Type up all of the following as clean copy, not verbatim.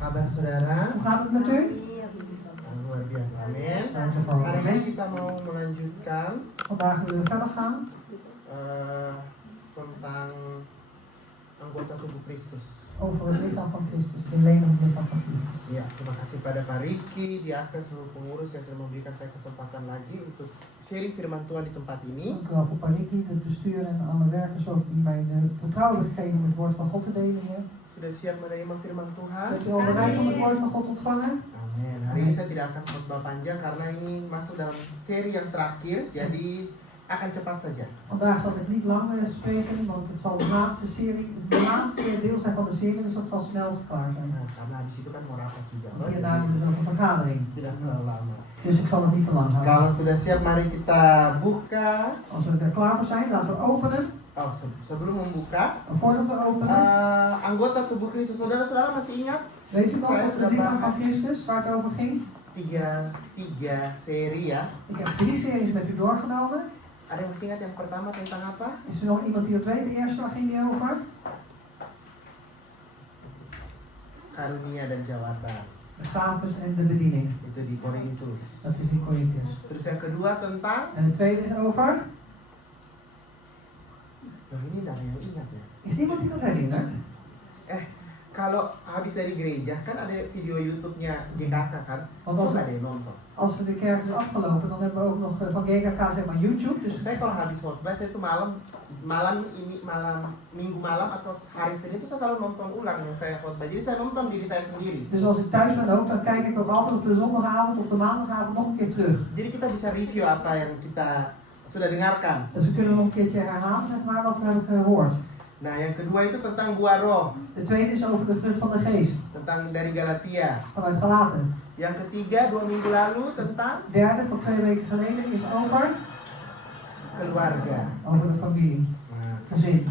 kabar saudara? Hoe gaat het met u? Luar biasa, amin. Hari ini kita mau melanjutkan Vandaag willen we verder gaan tentang anggota tubuh Kristus. over het lichaam van Christus, het leden van het lichaam van Christus. Ya, terima kasih pada Pak Riki, Diaken, seluruh pengurus yang sudah memberikan saya kesempatan lagi untuk sharing firman Tuhan di tempat ini. Dank u wel voor Pariki, de bestuur en alle werkers ook die mij de vertrouwen gegeven om het woord van God te delen, Heer. Sudah siap menerima firman Tuhan? Bent u al bereid om het woord van God te ontvangen? Amin. Hari ini saya tidak akan khotbah panjang karena ini masuk dalam seri yang terakhir, jadi akan cepat saja. Vandaag zal ik niet lang spreken, want het zal de laatste deel zijn van de serie, dus dat zal snel klaar zijn. Nah, karena habis itu kan mau rapat juga. Want hierna hebben we nog een vergadering. Tidak terlalu lama. Dus ik zal het niet te lang houden. Kalau sudah siap, mari kita buka. Als we er klaar voor zijn, laten we openen. Oh, sebelum membuka, Voordat we openen, anggota tubuh Kristus, saudara-saudara masih ingat? weet u nog Saya over sudah het lichaam van bahas Christus, waar het over ging? tiga seri ya. Ik heb 3 series met u doorgenomen. Ada yang masih ingat yang pertama tentang apa? Is er nog iemand die het weet? De eerste, waar ging die over? Karunia dan jawatan. De gaves en de bediening. Itu di Korintus. Dat is die Korintiërs. Terus yang kedua tentang, En de tweede is over? loh ini tidak ada yang ingat ya. Is iemand die dat herinnert? Kalau habis dari gereja kan ada video YouTube-nya GKK kan? Want Kok als, nggak ada yang nonton? als de kerk is afgelopen, dan hebben we ook nog van GKK zeg maar YouTube. Dus Saya kalau habis khotbah saya tuh malam minggu malam atau hari Senin itu saya selalu nonton ulang yang saya khotbah. Jadi saya nonton diri saya sendiri. Dus als ik thuis ben ook, dan kijk ik ook altijd op de zondagavond of de maandagavond nog een keer terug. Jadi kita bisa review apa yang kita sudah dengarkan. Dus we kunnen nog een keertje herhalen zeg maar wat we hebben gehoord. Nah, yang kedua itu tentang buah roh, De tweede is over de vrucht van de geest, tentang dari Galatia. vanuit Galaten. Yang ketiga 2 minggu lalu tentang De derde van 2 weken geleden is over keluarga. de familie, Nah, gezin,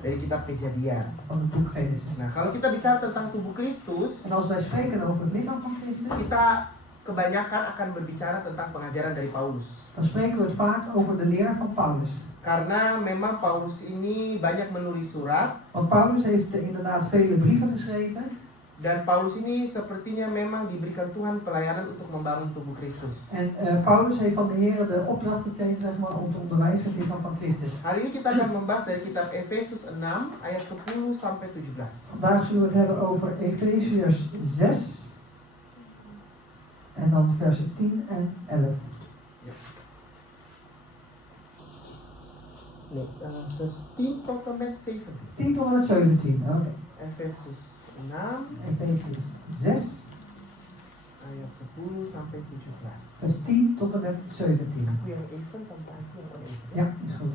dari kitab Kejadian. van het boek Genesis. Nah, kalau kita bicara tentang tubuh Kristus, En als wij spreken over het lichaam van Christus, kita kebanyakan akan berbicara tentang pengajaran dari Paulus. dan spreken we het vaak over de leer van Paulus. Karena memang Paulus ini banyak menulis surat, Want Paulus heeft inderdaad vele brieven geschreven. dan Paulus ini sepertinya memang diberikan Tuhan pelayanan untuk membangun tubuh Kristus. En Paulus heeft van de Heer de opdracht gekregen zeg maar, om te onderwijzen het lichaam van Christus. Hari ini kita akan membahas dari kitab Efesus 6 ayat 10 sampai 17. Vandaag zullen we het hebben over Efeziërs 6. En dan versen 10 en 11. Nih, vers 10 tot en met 17. 10 tot en met 17. Oké. Efesus 6 Efeziërs 6, ayat 10 sampai 17. vers 10 tot en met 17. Aku yang even tanpa aku yang on even. Ja, is goed.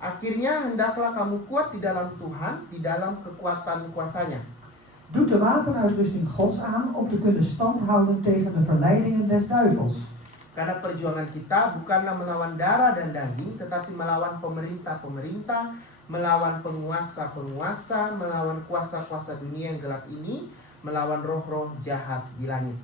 Akhirnya hendaklah kamu kuat di dalam Tuhan, di dalam kekuatan kuasanya. Doet de wapenuitrusting Gods aan om te kunnen stand houden tegen de verleidingen des duivels. Karena perjuangan kita bukanlah melawan darah dan daging, tetapi melawan pemerintah-pemerintah, melawan penguasa-penguasa, melawan kuasa-kuasa dunia yang gelap ini, melawan roh-roh jahat di langit.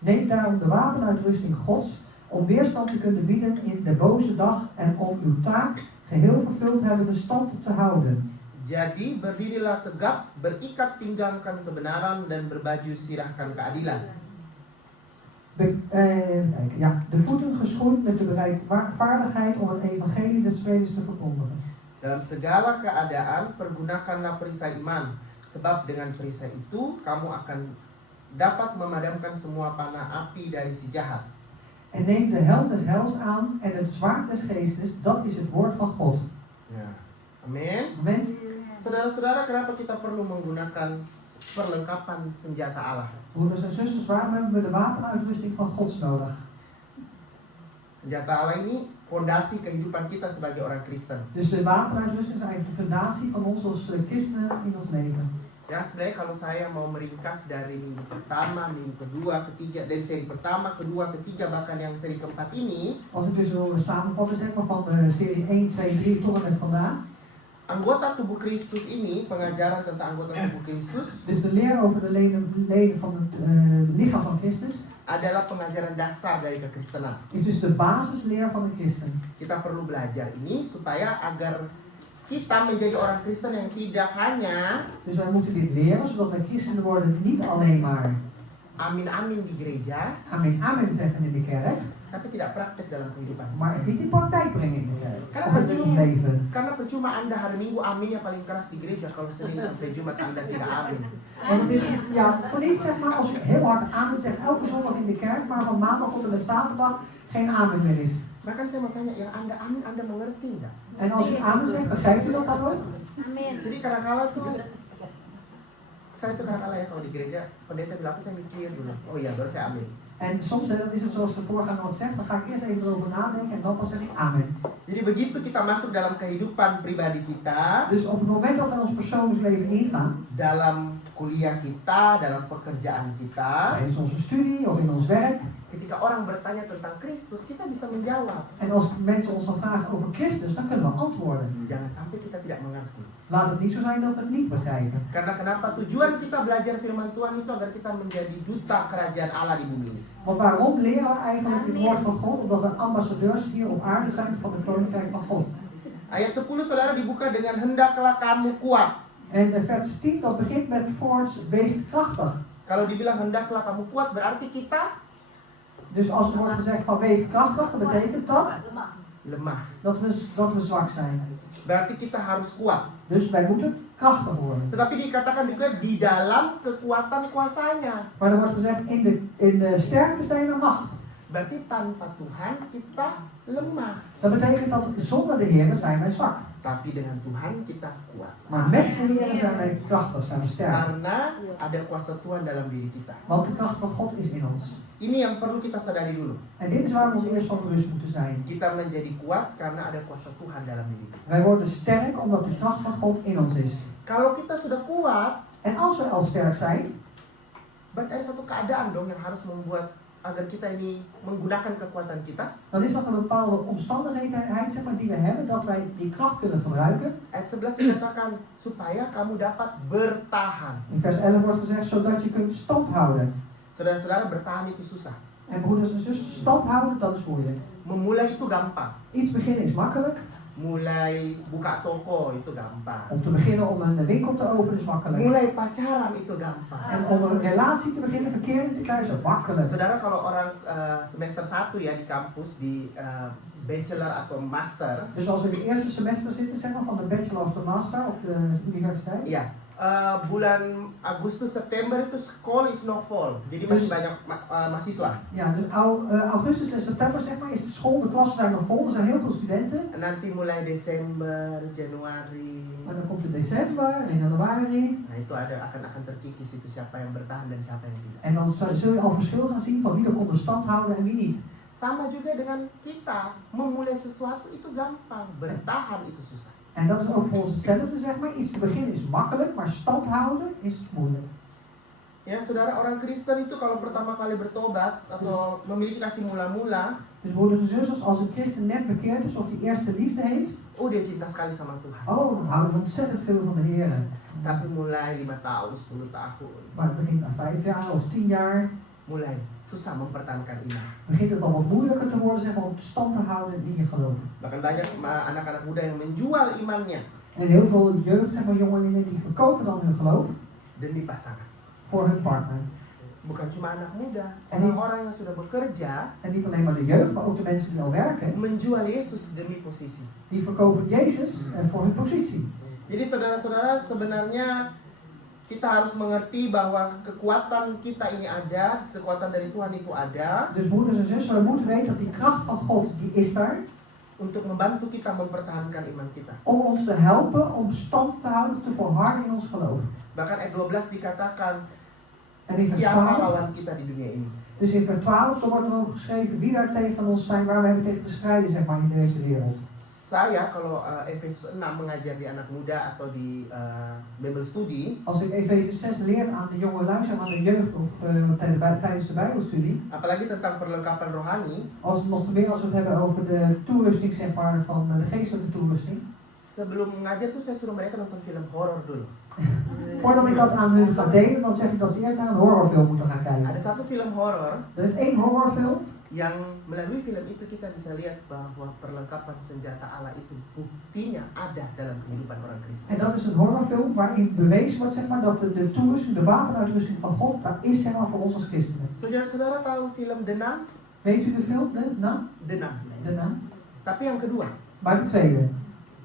Neem daarom de wapenuitrusting Gods om weerstand te kunnen bieden in de boze dag en om uw taak geheel vervuld hebbende stand te houden. Jadi berdirilah tegap, berikat pinggangkan kebenaran dan berbaju sirahkan keadilan. De voeten geschoeid met de bereidvaardigheid om het evangelie des vredes te verkondigen. Dalam segala keadaan pergunakanlah perisai iman, sebab dengan perisai itu kamu akan dapat memadamkan semua panah api dari si jahat. En neem de helm des heils aan en het zwaard des geestes, dat is het woord van God. Ya, amin. Amen. Saudara-saudara, kenapa kita perlu menggunakan perlengkapan senjata Allah? Broeders en zusters, waarom hebben we de wapenuitrusting van Gods nodig? Senjata Allah ini fondasi kehidupan kita sebagai orang Kristen. Dus de wapenuitrusting is eigenlijk de fundatie van ons als christenen in ons leven. Ya, sebenarnya kalau saya mau meringkas dari minggu pertama, minggu kedua, ketiga, dari seri pertama, kedua, ketiga, bahkan yang seri keempat ini, Als ik dus wil samenvatten zeg maar, van de serie 1, 2, 3 tot en met vandaag. anggota tubuh Kristus ini, pengajaran tentang anggota tubuh Kristus, Dus de leer over de leden van het lichaam van Christus adalah pengajaran dasar dari kekristenan. is dus de basisleer van de christen. Kita perlu belajar ini supaya agar kita menjadi orang Kristen yang tidak hanya Dus wij moeten dit leren, zodat wij christenen worden niet alleen maar amin-amin di gereja, amen amen zeggen in de kerk, tapi tidak praktek dalam kehidupan. maar het niet in praktijk brengen in de kerk. Karena Of in het percuma, leven. karena percuma Anda hari Minggu aminnya paling keras di gereja, kalau Senin sampai Jumat Anda tidak amin. Want het is, ja, voor niets zeg maar, als u heel hard amen zegt elke zondag in de kerk, maar van maandag tot en met zaterdag geen amen meer is. Bahkan saya mau tanya, yang Anda amin, Anda mengerti nggak? En als u amen zegt, begrijpt u dat dan ook? Amin. Jadi kadang-kala tuh, saya tuh kadang-kala ya kalau di gereja, pendeta bilang apa, saya mikir dulu, oh iya baru saya amin. En soms is het zoals de voorganger wat zegt, dan ga ik eerst even erover nadenken en dan pas zeg ik amen. Jadi begitu kita masuk dalam kehidupan pribadi kita, Dus op het moment dat we ons persoonlijk leven ingaan, dalam kuliah kita, dalam pekerjaan kita, in onze studie of in ons werk, ketika orang bertanya tentang Kristus, kita bisa menjawab. en als mensen ons dan vragen over Christus, dan kunnen we antwoorden. Jangan sampai kita tidak mengerti. Laat het niet zo zijn dat we het niet begrijpen. Karena kenapa tujuan kita belajar firman Tuhan itu agar kita menjadi duta kerajaan Allah di bumi ini. Want waarom leren we eigenlijk het woord van God? Omdat we ambassadeurs hier op aarde zijn van het koninkrijk van God. Ayat 10 saudara dibuka dengan hendaklah kamu kuat. En vers 10 dat begint met voorts, wees krachtig. Kalau dibilang hendaklah kamu kuat berarti kita Dus als er wordt gezegd van wees krachtig, dan betekent dat lemah. dat we zwak zijn. Berarti kita harus kuat. Dus wij moeten krachtig worden. Tetapi dikatakan juga di dalam kekuatan kuasanya. Maar er wordt gezegd in de sterkte zijn er macht. Berarti tanpa Tuhan kita lemah. Dat betekent dat zonder de Heer zijn wij zwak. Tapi dengan Tuhan kita kuat. Maar met de Heer zijn wij krachtig, zijn we sterk. Karena ada kuasa Tuhan dalam diri kita. Want de kracht van God is in ons. Ini yang perlu kita sadari dulu. En dit is waar we ons eerst van bewust moeten zijn. Kita menjadi kuat karena ada kuasa Tuhan dalam diri kita. Wij worden sterk omdat de kracht van God in ons is. Kalau kita sudah kuat, En als we al sterk zijn, berarti ada satu keadaan dong yang harus membuat agar kita ini menggunakan kekuatan kita. dan is dat een bepaalde omstandigheid zeg maar, die we hebben, dat wij die kracht kunnen gebruiken. Ayat 11 dikatakan supaya kamu dapat bertahan. In vers 11 wordt gezegd, zodat je kunt stand houden. Saudara-saudara, bertahan itu susah. En broeders en zusters, stand houden, dat is moeilijk. Memulai itu gampang. Iets beginnen is makkelijk. Mulai buka toko itu gampang. Om te beginnen om een winkel te openen is makkelijk. Mulai pacaran itu gampang. En om een relatie te beginnen, verkering te krijgen, is ook makkelijk. Saudara, kalau orang semester 1 ya di kampus di bachelor atau master, Dus als we in het eerste semester zitten, zeg maar, van de bachelor of de master op de universiteit. ya bulan Agustus September itu school is no fall, jadi masih banyak mahasiswa. Ja, dus augustus en september zeg maar, is de school, de klassen zijn nog vol, er zijn heel veel studenten. Nanti mulai Desember, Januari, Maar dan komt het december en januari. nah itu akan terkikis itu siapa yang bertahan dan siapa yang tidak. En dan zul je al verschil gaan zien van wie er kon stand houden en wie niet. Sama juga dengan kita, memulai sesuatu itu gampang, bertahan itu susah. En dat is ook voor ons hetzelfde, zeg maar. Iets te beginnen is makkelijk, maar stand houden is moeilijk. Ya, saudara, orang Kristen itu kalau pertama kali bertobat atau memiliki kasih mula-mula, Dus broeders en zusters, als een christen net bekeerd is of die eerste liefde heeft, oh dia cinta sekali sama Tuhan. oh, dan houden we ontzettend veel van de Heer. Tapi mulai 5 tahun, 10 tahun, Maar het begint na 5 jaar of 10 jaar, mulai susah mempertahankan iman. begint het al wat moeilijker te worden, zeg maar, om stand te houden in je geloof. Bahkan banyak anak-anak muda yang menjual imannya En heel veel jeugd, zeg maar, jongelingen die verkopen dan hun geloof demi pasangan. voor hun partner. Bukan cuma anak muda, En orang-orang yang sudah bekerja En niet alleen maar de jeugd, maar ook de mensen die al werken, menjual Yesus demi posisi. die verkopen Jezus voor hun positie. Jadi saudara-saudara, sebenarnya kita harus mengerti bahwa kekuatan kita ini ada, kekuatan dari Tuhan itu ada Dus broeders en zussen, we moeten weten dat die kracht van God, die is daar. untuk membantu kita mempertahankan iman kita. Om ons te helpen om stand te houden, te volharden in ons geloof. Bahkan ayat 12 dikatakan, En in vers siapa 12, lawan kita di dunia ini? dus in vers 12 dan wordt er ook geschreven wie daar tegen ons zijn, waar we hebben tegen te strijden, zeg maar, in deze wereld. Saya kalau Efesus 6 mengajar di anak muda atau di Bible study, Als ik Efeze 6 leer aan de jonge luisteren, aan de jeugd of tijdens de Bijbelstudie, apalagi tentang perlengkapan rohani, als we het hebben over de toerusting, zeg maar, van de geestelijke toerusting. sebelum mengajar tuh saya suruh mereka nonton film horor dulu. Voordat ik dat aan hun ga delen, dan zeg ik dat ze eerst naar een horrorfilm moeten gaan kijken. Ada satu film horor Er is één horrorfilm yang melalui film itu kita bisa lihat bahwa perlengkapan senjata Allah itu buktinya ada dalam kehidupan orang Kristen. En dat is een horrorfilm waarin bewezen wordt zeg maar, dat de toerusting, de wapenuitrusting van God, daar is zeg maar, voor ons als christenen. Saudara-saudara tahu film The Nun? Weet u de film? De Nun? The Nun. De Nun? Tapi yang kedua. Maar de tweede.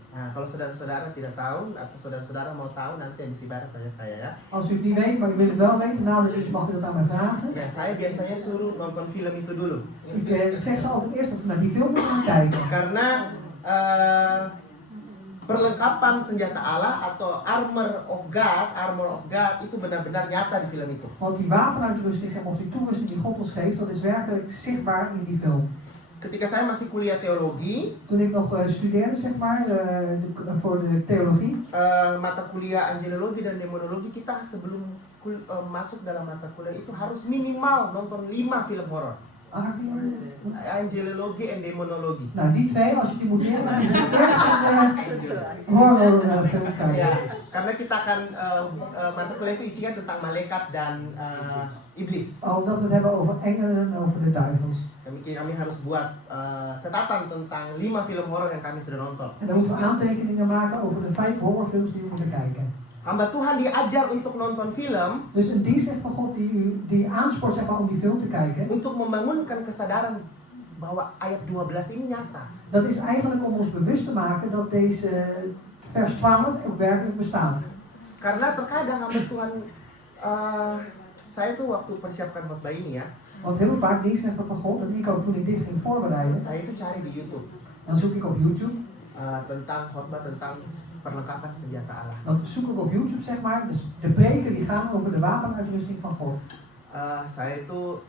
Nah, kalau saudara-saudara tidak tahu atau saudara-saudara mau tahu nanti MC Barat tanya saya ya. Als u het niet weet, maar u wil het wel weten, na de liedje mag u dat aan mij vragen. Ya, saya biasanya suruh nonton film itu dulu. Ik zeg ze altijd eerst dat ze naar die film moeten gaan kijken. Karena perlengkapan senjata Allah atau armor of God itu benar-benar nyata di film itu. Want die wapenuitrusting, zeg maar, of die toerusting die God ons geeft, dat is werkelijk zichtbaar in die film. Ketika saya masih kuliah teologi, Toen ik nog studeerde, zeg maar, voor de theologie, mata kuliah angelologi dan demonologi, kita sebelum masuk dalam mata kuliah itu harus minimal nonton 5 film horor. Angelologi en demonologi. Nou, die twee, als je die moet leren, dan moet je eerst een horrorfilm kijken. Ya, karena kita akan mata kuliah itu isinya tentang malaikat dan iblis. Omdat we het hebben over engelen en over de duivels. Kami harus buat catatan tentang 5 film horor yang kami sudah nonton. En dan moeten we aantekeningen maken over de 5 horrorfilms die we moeten kijken. Hamba Tuhan diajar untuk nonton film. Dus een dienst van God die aanspoort zeg maar, om die film te kijken. Untuk membangunkan kesadaran bahwa ayat 12 ini nyata. Dat is eigenlijk om ons bewust te maken dat deze vers 12 ook werkelijk bestaat. Karena terkadang hamba Tuhan, saya tuh waktu persiapkan khotbah ini ya. Want heel vaak diensten van God, en ik ook toen ik dit ging voorbereiden, Saya itu cari di YouTube. dan zoek ik op YouTube. Tentang khotbah tentang perlengkapan senjata Allah. Dan zoek ik op YouTube zeg maar, dus de preken die gaan over de wapenuitrusting van God. Saya itu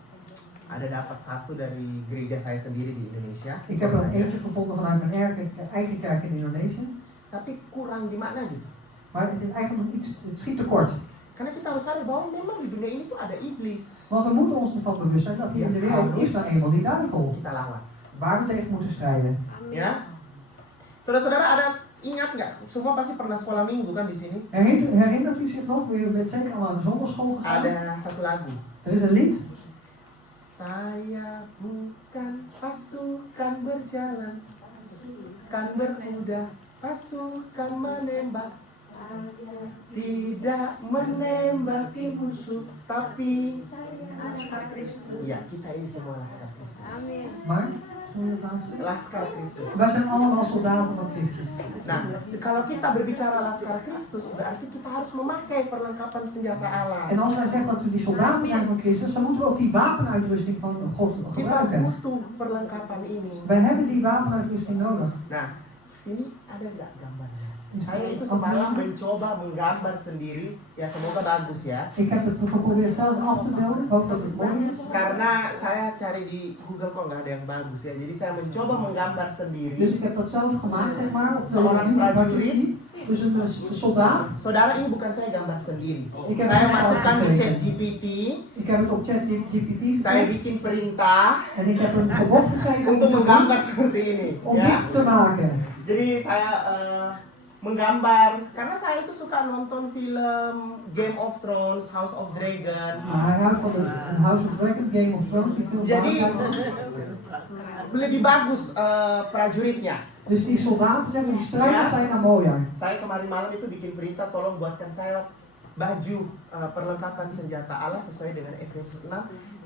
ada dapat satu dari gereja saya sendiri di Indonesia. Ik heb er eentje gevonden vanuit mijn eigen kerk in Indonesië. Tapi kurang di mana gitu. Maar het is eigenlijk nog iets, het schiet tekort. Karena kita harus sadar bahwa memang di dunia ini tuh ada iblis. Want we moeten ons ervan bewust zijn dat hier in de wereld is nou eenmaal die duivel. Kita lawan. Waar we tegen moeten strijden. Ya. Saudara-saudara ada ingat nggak? Semua pasti pernah sekolah minggu kan di sini? Herinnert u zich nog? U bent zeker al aan de zondagschool gegaan. Ada satu lagu. Er is een lied. Saya bukan pasukan berjalan, kan berkuda, pasukan menembak, tidak menembaki musuh, tapi Laskar Kristus. ya kita ini semua laskar Kristus. Amin. Maar, zullen we het laatste? Laskar Kristus. Wij zijn allemaal soldaten van Christus. Nah, kalau kita berbicara laskar Kristus, berarti kita harus memakai perlengkapan senjata Allah. En als wij zeggen dat we die soldaten zijn van Christus, dan moeten we ook die wapenuitrusting van God Kita gebruiken. butuh perlengkapan ini. Wij hebben die wapenuitrusting nodig. Nah, ini ada nggak gambarnya? Is Saya er itu ook semalam niet? mencoba menggambar sendiri, ya semoga bagus ya. Ik heb het geprobeerd zelf af te beelden, ik hoop dat het mooi is. Karena saya cari di Google kok nggak ada yang bagus ya, jadi saya mencoba menggambar sendiri. Dus ik heb dat zelf gemaakt, zeg maar, op Seorang prajurit. Dus een soldaat. Saudara, ini bukan saya gambar sendiri. Ik heb Saya het masukkan di zelf ChatGPT, Ik heb het op ChatGPT saya gezet bikin perintah en ik heb een verbod gegeven untuk menggambar seperti ini. om Ya. dit te maken. Jadi saya menggambar, karena saya itu suka nonton film Game of Thrones, House of Dragon. Hij houdt van de House of Dragon, Game of Thrones, die film. Jadi lebih bagus prajuritnya. Dus die soldaten zeggen, die strijders zijn nou mooier. Saya kemarin malam itu bikin perintah, tolong buatkan saya baju perlengkapan senjata Allah sesuai dengan Efesus 6,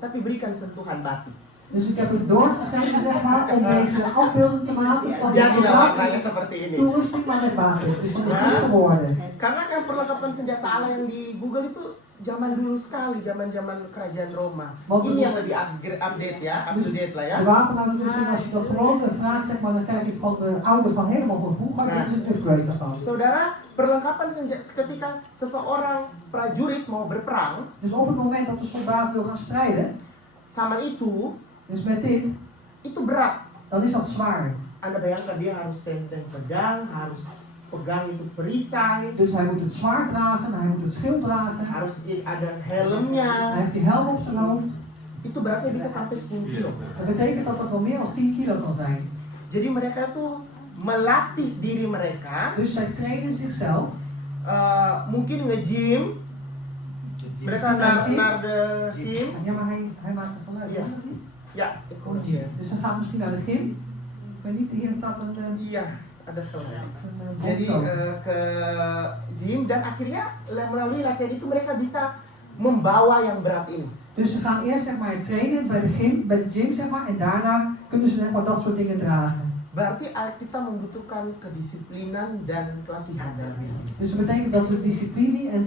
tapi berikan sentuhan batik. Dus ik heb het doorgegeven, zeg maar, om deze afbeelding te maken van de Jadilah warnanya soldaten. seperti ini. Toerusting maar met wapen. Dus die is goed geworden. Karena kan perlengkapan senjata Allah yang di Google itu zaman dulu sekali, zaman kerajaan Roma. Ini yang lebih update ya, up to date lah ya. De wapenuitrusting, als je dat gewoon vraagt, zeg maar, dan krijg je van de oude van helemaal van vroeger. Dat is een upgrade daarvan. Saudara, perlengkapan senjata ketika seseorang prajurit mau berperang, Dus op het moment dat de soldaat wil gaan strijden, sama itu dus met dit, itu berat. dan is dat zwaar. Anda bayangkan dia harus tenteng pedang, harus pegang itu perisai, Dus hij moet het zwaard dragen, hij moet het schild dragen, harus ada helmnya. hij heeft die helm op zijn hoofd. Itu beratnya bisa sampai 10 kilo. Dat betekent dat dat wel meer dan 10 kilo kan zijn. Jadi mereka tuh melatih diri mereka, Dus zij trainen zichzelf. mungkin nge-gym, mereka naar de gym. Ja, maar hij maakt het geluid. Ja. Ya, Oh, hier. Dus dan gaan we misschien naar de gym. Ik weet niet, hier staat een Iya, ada salah. Jadi bondtoon. ke gym dan akhirnya melalui latihan itu mereka bisa membawa yang berat ini. Dus ze gaan eerst zeg maar trainen bij de gym zeg maar, en daarna kunnen ze zeg maar dat soort dingen dragen. Berarti kita membutuhkan kedisiplinan dan pelatihan dalam hidup. Dus dat betekent dat we discipline en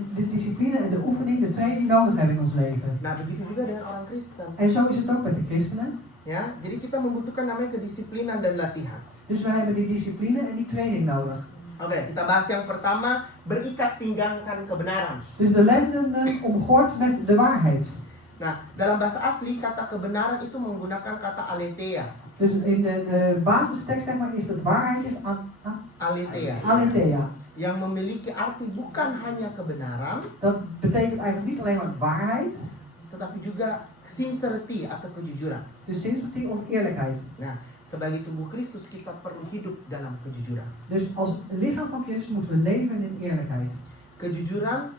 de oefening, de training nodig hebben in ons leven. Nah, begitu juga dengan orang Kristen. En zo is het ook met de christenen. Ya, jadi kita membutuhkan namanya kedisiplinan dan latihan. Dus we hebben die discipline en die training nodig. Oke, kita bahas yang pertama, berikat pinggangkan kebenaran. Dus de lendenen omgord met de waarheid. Nah, dalam bahasa asli kata kebenaran itu menggunakan kata aletheia. Dus in de basistekst zeg maar is het waarheid is Aletheia. aletheia. Yang memiliki arti bukan hanya kebenaran, Dat betekent eigenlijk niet alleen maar waarheid, tetapi juga sincerity atau kejujuran. dus sincerity of eerlijkheid. Nah, sebagai tubuh Kristus kita perlu hidup dalam kejujuran. Dus als lichaam van Christus moeten we leven in eerlijkheid. Kejujuran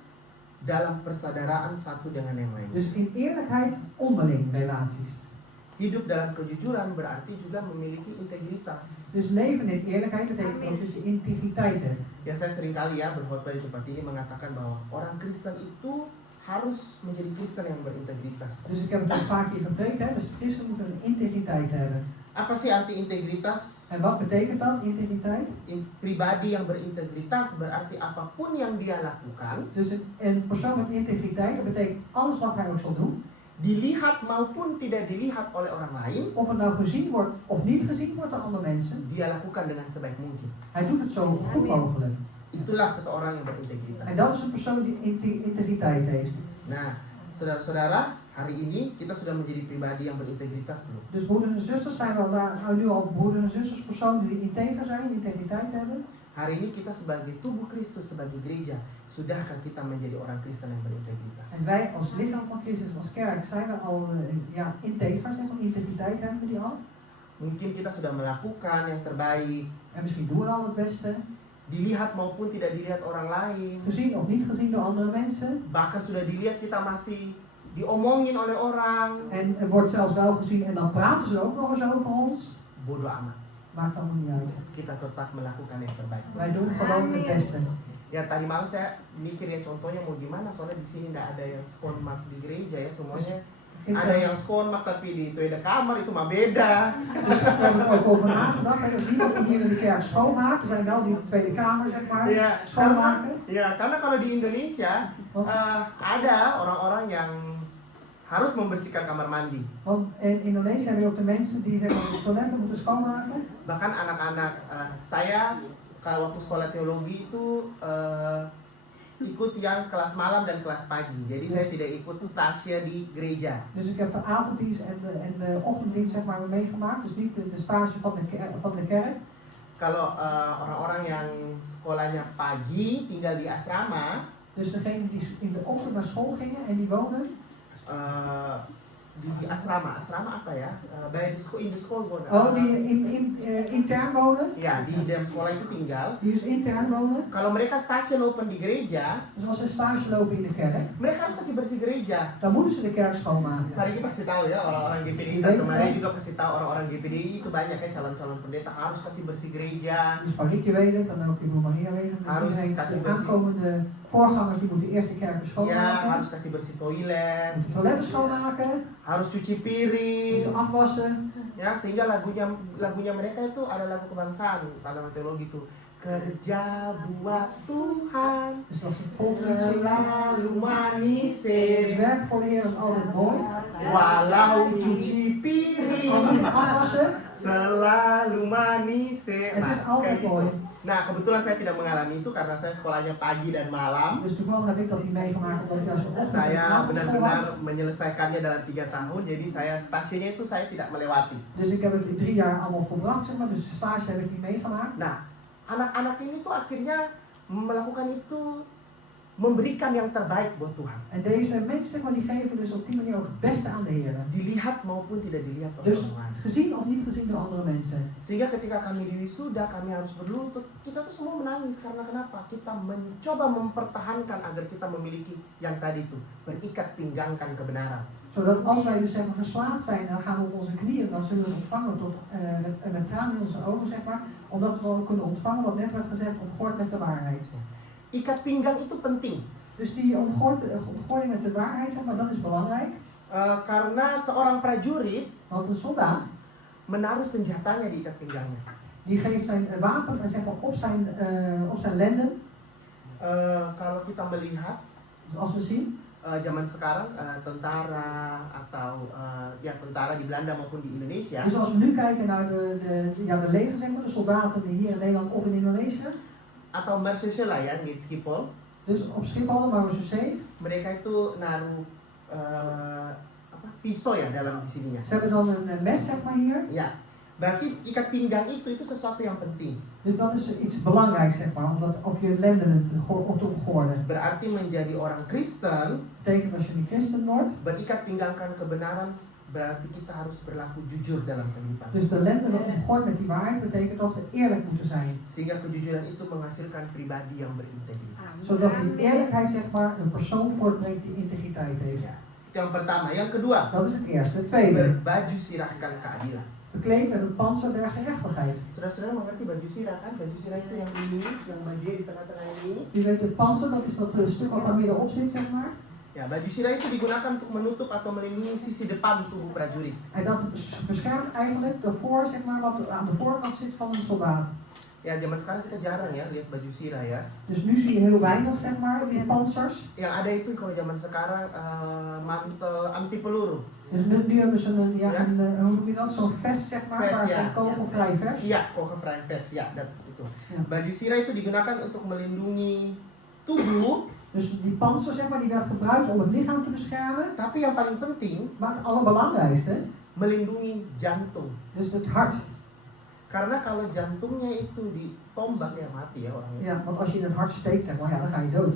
dalam persaudaraan satu dengan yang lain. Dus in eerlijkheid onderling relaties. Hidup dalam kejujuran berarti juga memiliki integritas. Dus leven in eerlijkheid betekent ook dat je integriteit hebt. Ya, saya sering kali ya berkhotbah di tempat ini mengatakan bahwa orang Kristen itu harus menjadi Kristen yang berintegritas. Dus ik heb het ook vaak hier gepreekt, hè? Dus de christen moeten een integriteit hebben. Apa sih anti-integritas? En wat betekent dat, integriteit? Pribadi yang berintegritas berarti apapun yang dia lakukan, Dus een persoon met integriteit, dat betekent alles wat hij ook zal doen, dilihat maupun tidak dilihat oleh orang lain, of het nou gezien wordt of niet gezien wordt door andere mensen, dia lakukan dengan sebaik mungkin. hij doet het zo goed mogelijk. Itulah seseorang yang berintegritas. En dat is een persoon die integriteit heeft. Nah, saudara-saudara, hari ini kita sudah menjadi pribadi yang berintegritas belum? Dus broeders en zusters zijn wel daar, nu al broeders en zusters, personen die integer zijn, die integriteit hebben. Hari ini kita sebagai tubuh Kristus, sebagai gereja, sudahkah kita menjadi orang Kristen yang berintegritas? En wij als lichaam van Christus, als kerk, zijn we al integer, zeg maar, integriteit hebben we die al. Mungkin kita sudah melakukan yang terbaik, En misschien doen we al het beste, dilihat maupun tidak dilihat orang lain, gezien of niet gezien door andere mensen. bahkan sudah dilihat kita masih diomongin oleh orang. En er wordt zelfs wel gezien en dan praten ze ook nog eens over ons. Bodoh amat, Maakt allemaal niet uit. kita tetap melakukan yang terbaik. Wij doen gewoon het beste. Ya, tadi malam saya mikir ya contohnya mau gimana, soalnya di sini nggak ada yang skonmak di gereja ya, semuanya ada yang skonmak tapi di tweede kamer itu mah beda. Dus gisteren heb ik ook over nagedacht. Er is niemand die hier in de kerk schoonmaakt. Er zijn wel die in de Tweede Kamer, zeg maar, Ya, schoonmaken. karena kalau di Indonesia ada orang-orang yang harus membersihkan kamar mandi. Want in Indonesië hebben we ook de mensen die zeg maar, de toiletten moeten schoonmaken. Bahkan anak-anak saya kalau waktu sekolah teologi itu ikut yang kelas malam dan kelas pagi. Jadi saya tidak ikut stage di gereja. Dus ik heb de avonddienst en de ochtenddienst zeg maar, meegemaakt. Dus niet de stage van de kerk. Kalau orang-orang yang sekolahnya pagi tinggal di asrama, Dus degenen die in de ochtend naar school gingen en die woonden. Di asrama apa ya? Bij in de school wonen. Oh, die intern wonen. Ya, di dalam sekolah itu tinggal. Die dus intern wonen. Kalau mereka stage lopen di gereja, Dus als ze stage lopen in de kerk, mereka harus kasih bersih gereja. dan moeten ze de kerk schoonmaken. Hari ini pasti tahu ya, orang-orang GPDI. Dan kemarin juga pasti tahu orang-orang GPDI itu banyak ya calon-calon pendeta harus kasih bersih gereja. Dus Marieke weet het, dan ook Ibu Maria weet het. Harus Dus kasih de bersih. aankomende voorgangers die moeten eerst de kerken Ya, schoonmaken. harus kasih bersih toilet, Moeten toiletten schoonmaken, harus cuci piring. moeten afwassen. Ya, sehingga lagunya mereka itu ada lagu kebangsaan pada teologi itu. Kerja buat Tuhan Dus dat is het volgende zin. selalu manis, Dus werk voor de Heer is altijd mooi. walau cuci Al piring moet je afwassen, selalu manis. het is altijd mooi. Nah, kebetulan saya tidak mengalami itu karena saya sekolahnya pagi dan malam. Dus toevallig heb ik dat niet meegemaakt omdat ik juist op ochtend en Saya avondschool benar-benar was. menyelesaikannya dalam 3 tahun, jadi saya stasiunnya itu saya tidak melewati. Dus ik heb het in 3 jaar allemaal volbracht, zeg maar. Dus de stage heb ik niet meegemaakt. Nah, anak-anak ini tuh akhirnya melakukan itu, memberikan yang terbaik buat Tuhan. En deze mensen, zeg maar, die geven dus op die manier ook het beste aan de Heer. Dilihat maupun tidak dilihat oleh Dus orang lain. gezien of niet gezien door andere mensen. Sehingga ketika kami di wisuda, kami harus berlutut. Kita tuh semua menangis karena kenapa? Kita mencoba mempertahankan agar kita memiliki yang tadi itu, berikat pinggangkan kebenaran. Zo Zodat als wij dus zeg maar geslaagd zijn en dan gaan we op onze knieën, dan zullen we het ontvangen met tranen in onze ogen, zeg maar. Omdat we dan kunnen ontvangen wat net werd gezegd, omgord met de waarheid. Ikat pinggang itu penting. Dus die ontgording met de waarheid, zeg maar, dat is belangrijk. Karena seorang prajurit Want een soldaat, menaruh senjatanya di ikat pinggangnya. die geeft zijn wapen en zeg maar op zijn lenden. Kalau kita melihat Dus als we zien, zaman sekarang tentara atau ya tentara di Belanda maupun di Indonesia dus als we nu kijken naar de leger, zeg maar, de soldaten die hier in Nederland of in Indonesië, atau Marseillais di Schiphol, dus op Schiphol, maar we zee, mereka itu naruh pisau ya dalam di sininya. ze hebben dan een mes, zeg maar, hier. Ya, berarti ikat pinggang itu sesuatu yang penting. Dus dat is iets belangrijks, zeg maar, om dat op je lenden te omgorden. Berarti menjadi orang Kristen, Betekent als je een christen wordt, berikat pinggangkan kebenaran, berarti kita harus berlaku jujur dalam kehidupan. dus de lenden omgord met die waarheid, betekent dat we eerlijk moeten zijn. Sehingga kejujuran itu menghasilkan pribadi yang berintegritas. Zodat die eerlijkheid, zeg maar, een persoon voortbrengt die integriteit heeft. Ya, itu yang pertama. Yang kedua, Dat is het eerste. Het tweede, berbaju sirahkan keadilan. bekleed met het panzer der gerechtigheid. Saudara-saudara mengerti baju sirah kan? Baju sirah itu yang ini, yang baju di tengah-tengah ini. U weet het panzer, dat is dat stuk wat daar middenop zit, zeg maar. Ya, baju sirah itu digunakan untuk menutup atau melindungi sisi depan tubuh prajurit. En dat beschermt eigenlijk de zeg maar, wat aan de voorkant zit van een soldaat. Ya, zaman sekarang kita jarang ya lihat baju sirah ya. Dus nu zie je heel weinig, zeg maar, die panzers. Yang ada itu kalau zaman sekarang mantel anti peluru. Dus nu hebben ze hoe noem je dat, zo'n vest, zeg maar, Vest, waar ja. een kogelvrij vest. Iya, kogelvrij vest ya, dat itu. Ya. Baju sirah itu digunakan untuk melindungi tubuh, Dus die panzer, zeg maar, die werd gebruikt om het lichaam te beschermen. tapi yang paling penting Maar het allerbelangrijkste, melindungi jantung. dus het hart. Karena kalau jantungnya itu ditombak ya mati ya orangnya. Ja, want als je in het hart steekt, zeg maar, ja, dan ga je dood.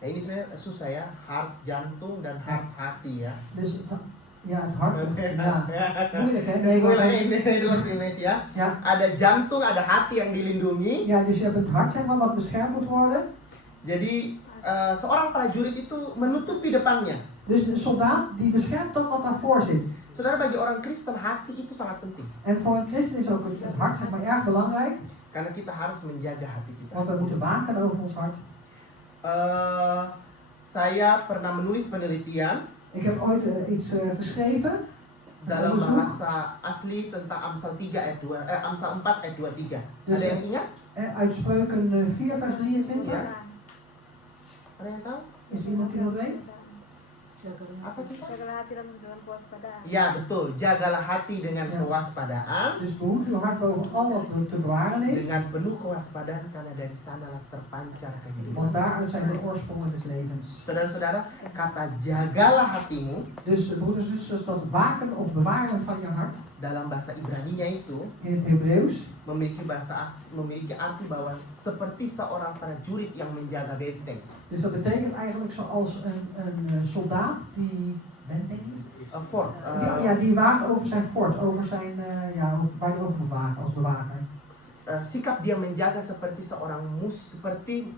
Ya ini sebenarnya susah ya, hart jantung dan hart hati ya. Dus het hart, ja, moeilijk hè? Nee, Sekolah maar- ini di Indonesia ja. ada jantung, ada hati yang dilindungi. Ja, dus je hebt het hart, zeg maar, wat beschermd moet worden. Jadi seorang prajurit itu menutupi depannya. Dus de soldaat die beschermt dat wat daarvoor zit. Saudara, bagi orang Kristen hati itu sangat penting. En voor een christen is ook het hart, zeg maar, erg belangrijk. Karena kita harus menjaga hati kita. Want we moeten waken over ons hart. Saya pernah menulis penelitian Ik heb ooit iets geschreven. dalam onderzoek. bahasa asli tentang Amsal 3 ayat 2, Amsal 4 ayat 23. Dus, Ada yang ingat? Uit Spreuken 4 vers 23. Ja. Ada yang tahu? Is er iemand die dat weet? Apa itu? Jagalah hati dan dengan kewaspadaan. Ya betul, jagalah hati dengan Ya. kewaspadaan. Dus behoed uw hart boven al wat te bewaren is. Dengan penuh kewaspadaan karena dari sanalah terpancar kehidupan. Want daaruit zijn de oorsprongen des levens. Saudara-saudara, kata jagalah hatimu Dus broeders en zusters, dat waken of bewaren van je hart dalam bahasa Ibraninya itu in het Hebreeuws memiliki arti bahwa seperti seorang prajurit yang menjaga benteng. Dus dat betekent eigenlijk zoals een soldaat die Fort. die waakt over zijn fort, over zijn waar je over moet waken als bewaker. Sikap dia menjaga seperti seorang seperti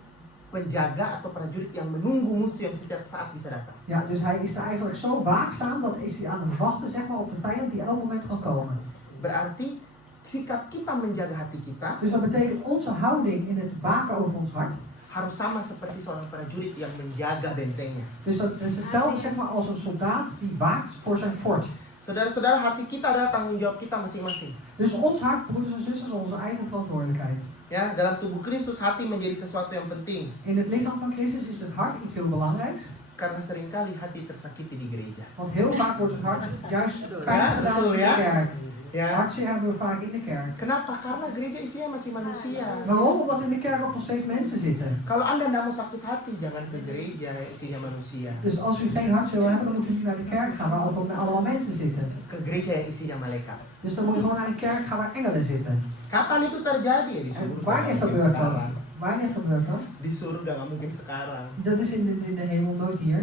penjaga atau prajurit yang menunggu musuh yang setiap saat bisa datang. Ja, dus hij is eigenlijk zo waakzaam dat is hij aan het wachten, zeg maar, op de vijand die elk moment kan komen. Berarti sikap kita menjaga hati kita Dus dat betekent onze houding in het waken over ons hart. harus sama seperti seorang prajurit yang menjaga bentengnya. Dus dat is hetzelfde, zeg maar, als een soldaat die waakt voor zijn fort. Saudara-saudara, hati kita adalah tanggung jawab kita masing-masing. Dus ons hart, broeders en zusters, is onze eigen verantwoordelijkheid. Ya, dalam tubuh Kristus hati menjadi sesuatu yang penting In het lichaam van Christus is het hart iets heel belangrijks. karena seringkali hati tersakiti di gereja. Want heel vaak wordt het hart juist Ja, pijn gedaan betul, in de ja. kerk. Ya, Hartzeer hebben we vaak in de kerk. kenapa? Karena gereja isinya masih manusia. Waarom? Omdat in de kerk ook nog steeds mensen zitten. Kalau Anda tidak mau sakit hati, jangan ke gereja yang isinya manusia. Dus als u geen hartzeer wil hebben, dan moet u niet naar de kerk gaan waar ook allemaal mensen zitten. Ke gereja yang isinya malaikat. Dus dan moet je gewoon naar de kerk gaan waar engelen zitten. Kapan itu terjadi ya di En surga? wanneer Nggak mungkin gebeurt dat? sekarang. Wanneer gebeurt dat? Di surga nggak mungkin sekarang. Dat is in de hemel, nooit hier.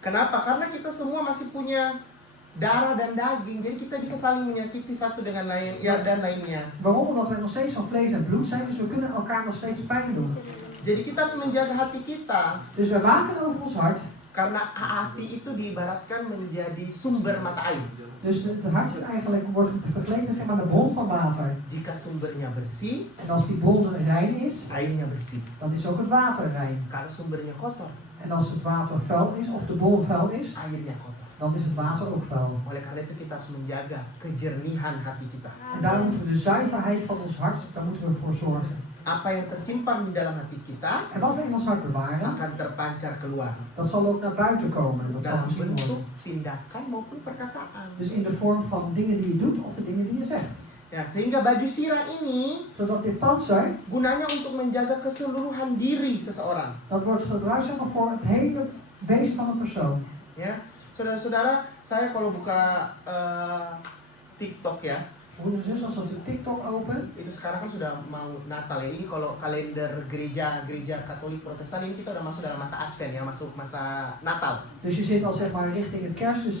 Kenapa? Karena kita semua masih punya darah dan daging, jadi kita bisa saling menyakiti satu dengan lain, ya dan lainnya. Waarom? Omdat we nog steeds van vlees en bloed zijn, dus we kunnen elkaar nog steeds pijn doen. Jadi kita harus menjaga hati kita Dus we waken over ons hart Karena hati itu diibaratkan menjadi sumber mata air. Dus het hart is eigenlijk, wordt vergeleken zeg maar de bron van water. Jika sumbernya bersih, En als die bron rein is, airnya bersih. dan is ook het water rein. Kalau sumbernya kotor, En als het water vuil is, of de bron vuil is, airnya kotor. dan is het water ook vuil. Oleh karena itu kita harus menjaga kejernihan hati kita. En daarom moeten we de zuiverheid van ons hart, daar moeten we voor zorgen. Apa yang tersimpan di dalam hati kita En wat we in ons hart bewaren, akan terpancar keluar dat zal ook naar buiten komen. Dat zal dalam gezien bentuk worden. tindakan maupun perkataan. Dus in de vorm van dingen die je doet of de dingen die je zegt. Ya, sehingga baju sirah ini Zodat dit panzer, gunanya untuk menjaga keseluruhan diri seseorang. dat wordt gebruikt zeg maar, voor het hele wezen van een persoon. Ya, saudara-saudara, saya kalau buka TikTok ya, Broeders en zusters, als je TikTok opent, itu sekarang kan sudah mau Natal ya. Ini kalau kalender gereja Katolik Protestan ini kita udah masuk dalam masa Advent ya, masuk masa Natal. dus je zit al zeg maar richting het kerst, dus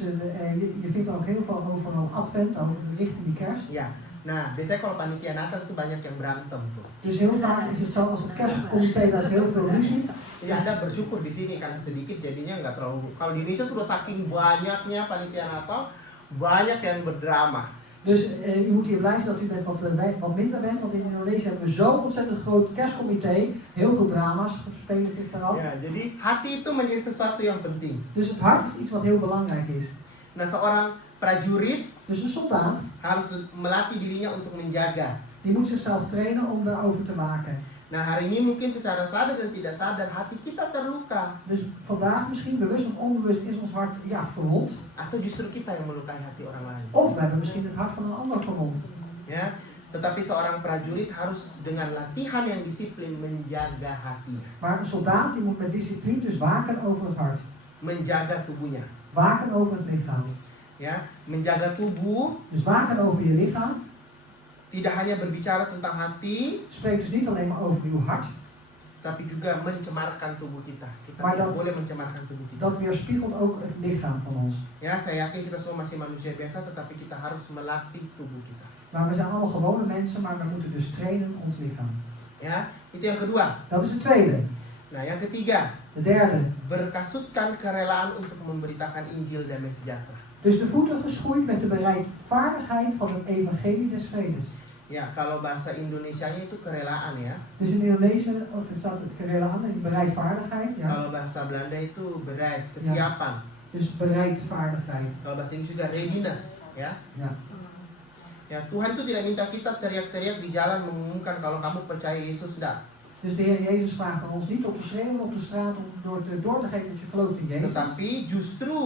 je vindt ook heel veel over een advent, over richting die kerst. Ya, nah biasanya kalau panitia Natal itu banyak yang berantem tuh. Dus heel vaak is het zo, als het kerstcomité, daar is heel veel ruzie. Ya, Anda bersyukur di sini karena sedikit jadinya nggak terlalu. Kalau di Indonesia sudah saking banyaknya panitia Natal, banyak yang berdrama. Dus u moet hier blij zijn dat u net wat minder bent, want in Indonesië hebben we zo'n ontzettend groot kerstcomité, heel veel drama's spelen zich daaraf. Ya, jadi hati itu menjadi sesuatu yang penting. Dus het hart is iets wat heel belangrijk is. Nah, seorang prajurit Dus een soldaat, harus melatih dirinya untuk menjaga. die moet zichzelf trainen om daarover te waken. Nah, hari ini mungkin secara sadar dan tidak sadar hati kita terluka. Dus vandaag misschien bewust of onbewust is ons hart verwond. Atau justru kita yang melukai hati orang lain. Of we hebben misschien het hart van een ander verwond. Ya, tetapi seorang prajurit harus dengan latihan yang disiplin menjaga hati, Maar een soldaat die moet met discipline dus waken over het hart. menjaga tubuhnya. Waken over het lichaam. Ya, menjaga tubuh Dus waken over je lichaam. tidak hanya berbicara tentang hati, Spreekt dus niet alleen maar over uw hart. tapi juga mencemarkan tubuh kita. Kita Maar tidak dat- boleh mencemarkan tubuh kita. Dat weerspiegelt ook het lichaam van ons. Ya, saya yakin kita semua masih manusia biasa, tetapi kita harus melatih tubuh kita. Maar we zijn allemaal gewone mensen, maar we moeten dus trainen ons lichaam. Ya, itu yang kedua. Dat is het tweede. Nah, yang ketiga, De derde. berkasutkan kerelaan untuk memberitakan Injil damai sejahtera. Dus de voeten geschoeid met de bereidvaardigheid van het evangelie des vredes. Ya, kalau bahasa Indonesianya itu kerelaan ya. Dus in Indonesië, of het staat het kerelaan, die bereidvaardigheid. Ja. Kalau bahasa Belanda itu bereid, kesiapan. Dus bereidvaardigheid. Kalau bahasa Inggris juga readiness, ya. Ja. Ya, Tuhan itu tidak minta kita teriak-teriak di jalan mengumumkan kalau kamu percaya Yesus, enggak. Dus de Heer Jezus vraagt aan ons niet om te schreeuwen op de straat om door te geven dat je gelooft in Jezus. Tetapi justru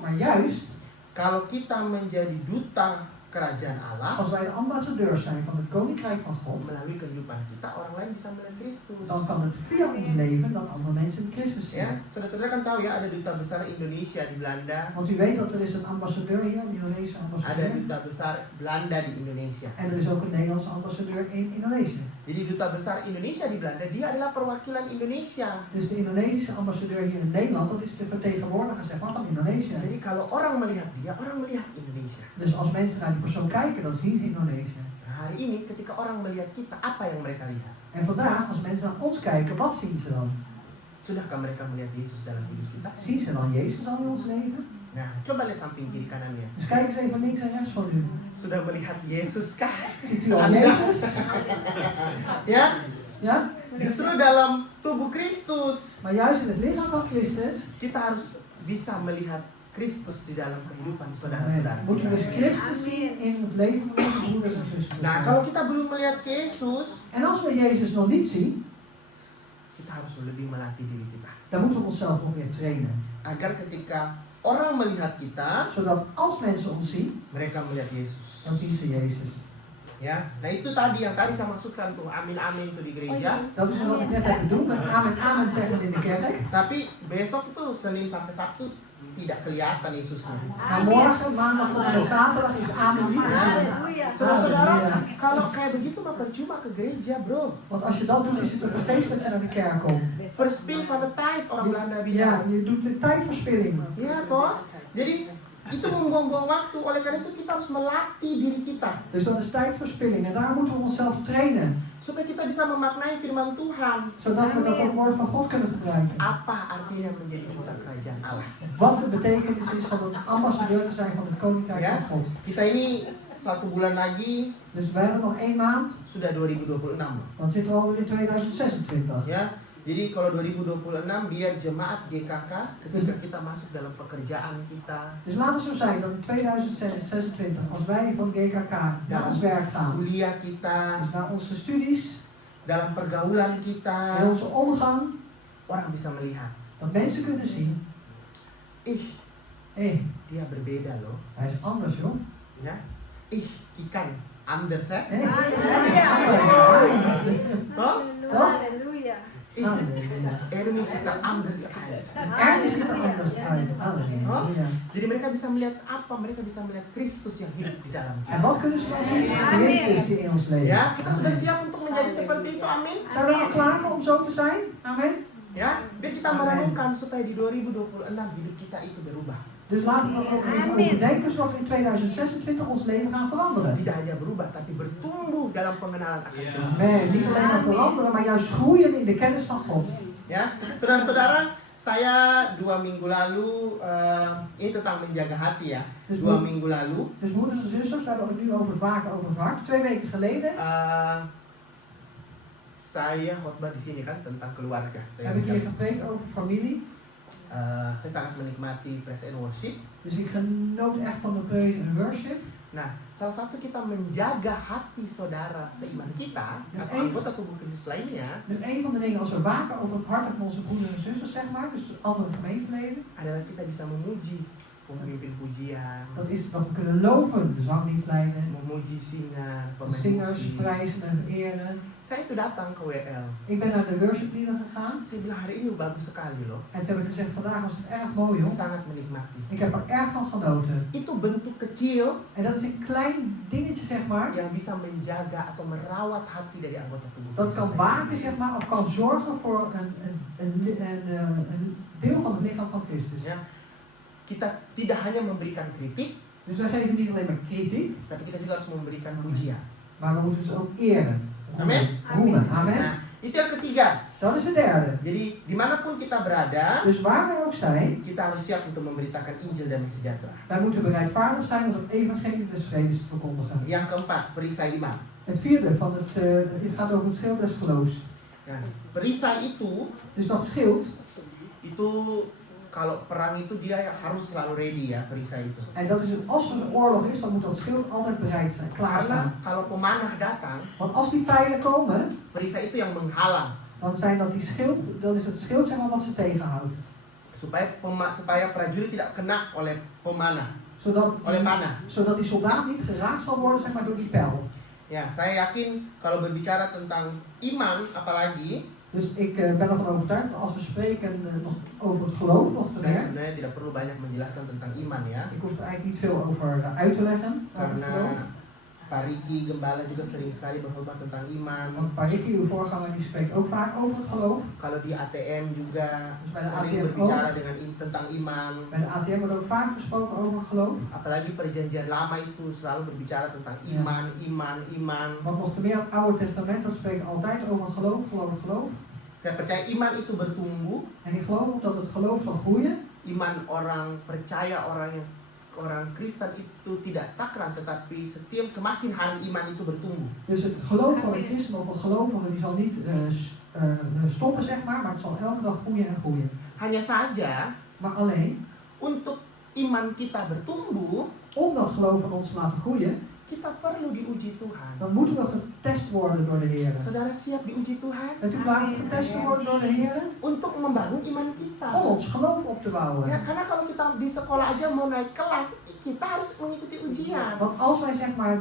Maar juist, kalau kita menjadi duta kerajaan Allah, als wij de ambassadeurs zijn van het Koninkrijk van God, melalui kehidupan kita orang lain bisa melihat Kristus. dan kan het via ons leven dat andere mensen Christus zien. Ya, saudara-saudara kan tahu ya ada duta besar Indonesia di Belanda, Want u weet dat er is een ambassadeur hier, een Indonesische ada ambassadeur. duta besar Belanda di Indonesia. En er is ook een Nederlandse ambassadeur in Indonesië. Jadi duta besar Indonesia di Belanda, dia adalah perwakilan Indonesia. Dus de Indonesische ambassadeur hier in Nederland, dat is de vertegenwoordiger zeg maar, van Indonesië. Jadi kalau orang melihat dia, orang melihat Indonesia. Dus als mensen naar die persoon kijken, dan zien ze Indonesië. Nah, hari ini ketika orang melihat kita, apa yang mereka lihat? En vandaag, als mensen naar ons kijken, wat zien ze dan? Sudahkah mereka melihat Yesus dalam hidup kita? Zien ze dan Jezus al in ons leven? Nah, coba lihat samping kiri kanannya. Dus kijk eens even links en rechts van u. Sudah melihat Yesus kah? Ziet u al Anda? Jezus? Ya, Ja? justru dalam tubuh Kristus Maar juist in het lichaam van Christus kita harus bisa melihat Kristus di dalam kehidupan saudara-saudara. moet u dus kita. Christus zien in het leven van onze broeders en zusters. Nah, kalau kita belum melihat Yesus, En als we Jezus nog niet zien, kita harus lebih melatih diri kita. dan moeten we onszelf nog weer trainen. Agar ketika orang melihat kita, Zodat als mensen ons zien, mereka melihat Yesus. dan zien ze Jezus. Ya, nah itu tadi yang tadi saya maksudkan tuh amin-amin tuh di gereja. Dat is wat ik net heb bedoeld met amen, amen zeggen in de kerk. Tapi besok itu Senin sampai Sabtu tidak kelihatan Yesusnya. Maar morgen, maandag tot en met zaterdag is amen niet te zien. Halleluja. Saudara-saudara, Halleluja. kalau kayak begitu mah percuma ke gereja, bro. Want als je dat doet, is het een vergeeflijk en naar de kerk komt. Verspil van de tijd, orang Belanda Ja, bilang. je doet de tijdverspilling. Ya toh. Jadi Itu membuang-buang waktu. Oleh karena itu kita harus melatih diri kita Dus dat is tijdverspilling en daar moeten we onszelf trainen. supaya kita bisa memaknai firman Tuhan. Zodat we dat het woord van God kunnen gebruiken. Apa artinya menjadi duta kerajaan Allah? Wat de betekenis is van een ambassadeur te zijn van het Koninkrijk Ja. van God. Kita ini 1 bulan lagi Dus we hebben nog 1 maand, sudah 2026. dan zitten we alweer in 2026. Ya. Jadi kalau 2026 biar jemaat GKK ketika kita masuk dalam pekerjaan kita, Dus laten we zo zijn dat in 2026, als wij van GKK naar ons werk gaan, kuliah kita, dus naar onze studies, dalam pergaulan in kita, onze omgang, orang bisa melihat, dat mensen kunnen zien, dia berbeda loh. hij is anders joh. Ya. Kikan anders hè? Hij is Haleluya. anders. Toh? Haleluya. Halleluja. Ermi ziet er anders uit. Er ziet er anders uit. Halleluja. Jadi mereka bisa melihat apa? Mereka bisa melihat Kristus yang hidup di dalam En kita. wat kunnen ze dan zien? Christus die in ons leeft. Ya, kita sudah siap untuk menjadi seperti itu, amin. Zijn we al klaar voor om zo te zijn? Amen. Ya, biar kita merenungkan supaya di 2026 hidup kita itu berubah. Dus laten we dat ook even overdenken, zodat we in 2026 ons leven gaan veranderen. Tidak hanya berubah, tapi bertumbuh dalam pengenalan akan Kristus. Nee, niet alleen maar veranderen, maar juist groeien in de kennis van God. Ya, saudara-saudara, saya 2 minggu lalu ini tentang menjaga hati ya. Dus, 2 minggu lalu dus moeders en zusters, we hebben het nu over het waken over het hart. 2 weken geleden saya khotbah di sini kan tentang keluarga. Saya heb ik hier gepreekt over familie. saya sangat menikmati praise and worship. Dus ik genoot echt van de praise en worship. Nah, salah satu kita menjaga hati saudara seiman kita Dus atau anggota tubuh Kristus lainnya Dus een van de dingen als we waken over het hart van onze broeders en zusters, zeg maar, dus andere gemeenteleden, adalah kita bisa memuji pemimpin pujian, dat is dat we kunnen loven, de zangdienstleiden, memuji singa, de pemain zingers musik. prijzen en vereren. Saya itu datang ke WL. Ik ben naar de worship leader gegaan Saya bilang hari ini bagus sekali loh. en toen heb ik gezegd, vandaag was het erg mooi joh. Sangat menikmati. Ik heb er erg van genoten. Itu bentuk kecil En dat is een klein dingetje zeg maar, yang bisa menjaga atau merawat hati dari anggota tubuh dat kan Kristus. waken zeg maar, of kan zorgen voor een deel van het lichaam van Christus. Ya, kita tidak hanya memberikan kritik, Dus wij geven niet alleen maar kritiek, tapi kita juga harus memberikan pujian. maar we moeten ze ook eren. Amen. Roemen. Amen. Nah, itu yang ketiga. Dat is de derde. Jadi dimanapun kita berada, Dus waar wij ook zijn, kita harus siap untuk memberitakan Injil damai sejahtera. wij moeten bereidvaardig zijn om het evangelie des vredes te verkondigen. Yang keempat, perisai iman. Het vierde van het gaat over het schild des geloofs. Ya, perisai itu Dus dat schild, kalau perang itu dia harus selalu ready ya, perisai itu. en dat is als er een oorlog is, dan moet dat schild altijd bereid zijn, Karena klaarstaan. kalau pemanah datang, Want als die pijlen komen, perisai itu yang menghalang dan zijn dat die schild, dan is het schild zeg maar wat ze tegenhoudt. supaya prajurit tidak kena oleh pemanah, oleh panah. Zodat die soldaat niet geraakt zal worden zeg maar, door die pijl. Ya, saya yakin kalau berbicara tentang iman apalagi, Dus ik ben ervan overtuigd dat als we spreken nog over het geloof, nog te saya meer, sebenarnya tidak perlu banyak menjelaskan tentang iman ya. ik hoef er eigenlijk niet veel over uit te leggen. Over het geloof. Karena Pak Riki Gembala juga sering sekali berkhotbah tentang iman. Want Pariki, uw voorganger, die spreekt ook vaak over het geloof. Kalau di ATM juga Dus bij de sering ATM berbicara ook. tentang iman. Bij de ATM wordt ook vaak gesproken over geloof. Apalagi perjanjian lama itu selalu berbicara tentang Ja. iman. Want nog te meer het Oude Testament, dat spreekt altijd over geloof, geloof, geloof. Saya percaya iman itu bertumbuh. En ik geloof ook dat het geloof zal groeien. Iman orang percaya, orang Kristen itu tidak stagnan, tetapi semakin hari iman itu bertumbuh. Dus het geloof van een christen of een gelovige, die zal niet stoppen zeg maar het zal elke dag groeien en groeien. Hanya saja, Maar alleen, untuk iman kita bertumbuh, om dat geloof van ons te laten groeien, kita perlu diuji Tuhan. dan moeten we getest worden door de Heer. Saudara siap diuji Tuhan? Bent u klaar om getest te worden door de Heer? Untuk membangun iman kita. Om ons geloof op te bouwen. Ya, karena kalau kita di sekolah aja mau naik kelas, kita harus mengikuti ujian. Want als wij zeg maar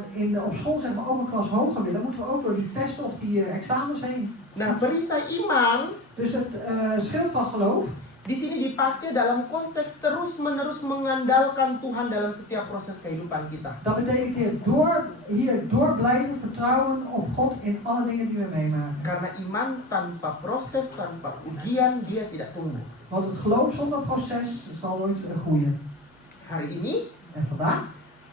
op school zeg maar ook een klas hoger willen, moeten we ook door die testen of die examens heen. Nah, perisai iman Dus het schild van geloof, di sini dipakai dalam konteks terus-menerus mengandalkan Tuhan dalam setiap proses kehidupan kita. dat betekent hier door blijven vertrouwen op God in alle dingen die we meemaken. Karena iman tanpa proses, tanpa ujian, dia tidak tumbuh. Want het geloof zonder proces zal nooit groeien. Hari ini En vandaag,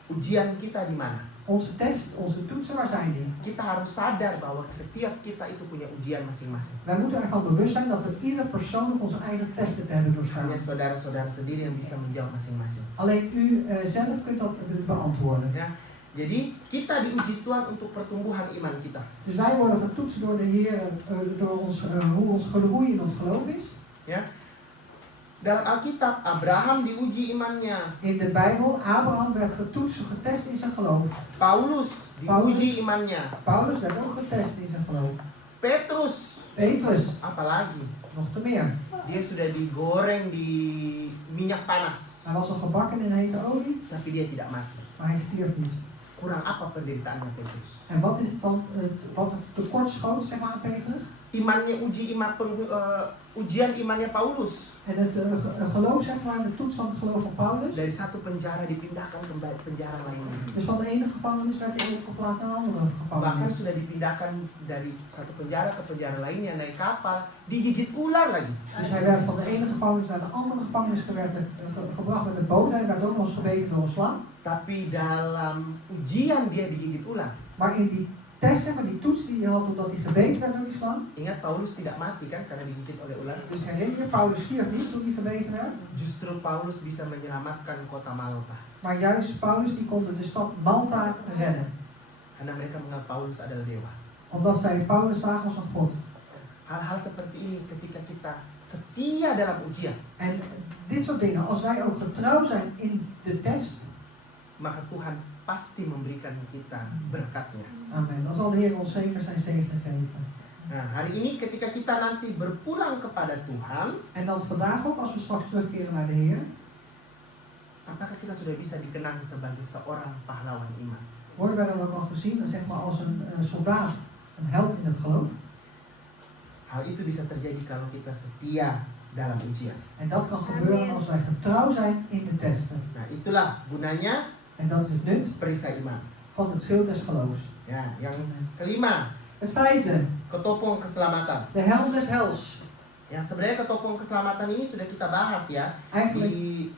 ujian kita di mana? onze test, onze toetsen, waar zijn die? Kita harus sadar bahwa setiap kita itu punya ujian masing-masing. Wij moeten ervan bewust zijn dat we ieder persoonlijk onze eigen testen te hebben doorstaan. Hanya saudara-saudara sendiri yang bisa menjawab masing-masing. Alleen u zelf kunt dat beantwoorden. Ya, jadi kita diuji Tuhan untuk pertumbuhan iman kita. Dus wij worden getoetst door de Heer, door ons, hoe ons groei in ons geloof is. Ya, dalam Alkitab Abraham diuji imannya, In de Bijbel, Abraham werd getoetst, getest in zijn geloof. Paulus diuji imannya, Paulus werd ook getest in zijn geloof. Petrus Petrus, apalagi nog te meer. dia sudah digoreng di minyak panas, Hij was al gebakken in hete olie, tapi dia tidak mati. maar hij stierf niet. Kurang apa penderitaannya Petrus? En wat is het dan, wat het tekort schoot, zeg maar, aan Petrus? Imannya ujian imannya Paulus. En het geloof, zeg maar, de toets van het geloof van Paulus. Dari satu penjara dipindahkan ke penjara lainnya. Dus van de ene gevangenis werd hij overgeplaatst naar een andere Bahkan gevangenis. sudah dipindahkan dari satu penjara ke penjara lainnya, naik kapal, digigit ular lagi. Dus hij werd van de ene gevangenis naar de andere gevangenis gebracht met een boot. Hij werd ook nog eens gebeten door een slang. Tapi dalam ujian dia digigit ular. Maar in die test, zeg maar, die toets die hij had omdat hij gebeten werd door die slang. Ingat Paulus tidak mati kan karena digigit oleh ular. Dus herinner je, Paulus stierf niet toen hij gebeten werd. Justru Paulus bisa menyelamatkan kota Malta. Maar juist Paulus die kon de stad Malta redden. Karena mereka menganggap Paulus adalah dewa. Omdat zij Paulus zagen als een god. Hal-hal seperti ini ketika kita setia dalam ujian, En dit soort dingen, als wij ook getrouw zijn in de test. maka Tuhan pasti memberikan kita berkatnya. Amen. Dan zal de Heer ons zeker zijn zegen geven. Nah, hari ini ketika kita nanti berpulang kepada Tuhan, En dan vandaag ook, als we straks terugkeren naar de Heer. apakah kita sudah bisa dikenang sebagai seorang pahlawan iman? Worden wij dan ook al gezien, zeg maar, als een soldaat, een held in het geloof. Hal itu bisa terjadi kalau kita setia dalam ujian. En dat kan gebeuren als wij getrouw zijn in de testen. Nah, itulah gunanya En dat is het nut perisai iman. van het schild des geloofs. Ya, yang kelima, Het vijfde, ketopong keselamatan. de helm des hels. Ya, sebenarnya ketopong keselamatan ini sudah kita bahas ya Eigenlijk, di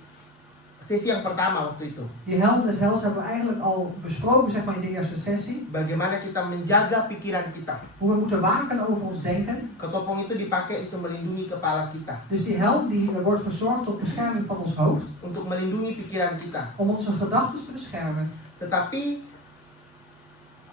sesi yang pertama waktu itu. die helm des hels hebben we eigenlijk al besproken, zeg maar, in de eerste sessie. Bagaimana kita menjaga pikiran kita. Hoe we moeten waken over ons denken. Ketopong itu dipakai untuk melindungi kepala kita, Dus die helm die wordt verzorgd tot bescherming van ons hoofd. untuk melindungi pikiran kita. Om onze gedachten te beschermen. Tetapi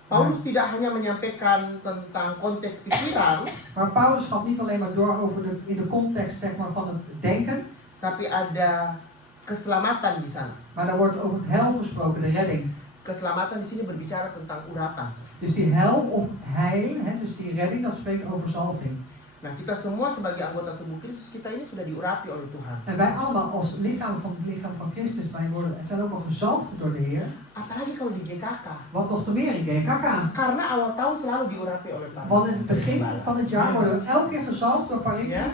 Paulus tidak hanya menyampaikan tentang konteks pikiran, Maar Paulus gaat niet alleen maar door over in de context, zeg maar, van het denken. tapi ada keselamatan di sana. Maar daar wordt over het heil gesproken, de redding. Keselamatan di sini berbicara tentang urapan. Dus die heil of heil, dus die redding, dat spreekt over zalving. Nah, kita semua sebagai anggota tubuh Kristus, kita ini sudah diurapi oleh Tuhan. En wij allemaal als lichaam van Christus, wij zijn ook al gezalfd door de Heer. Apalagi kalau di GKK. Wat nog te meer in GKK. Karena awal tahun selalu diurapi oleh Pak. Want in het begin van het jaar worden we elke keer gezalfd door Pariki. Ya.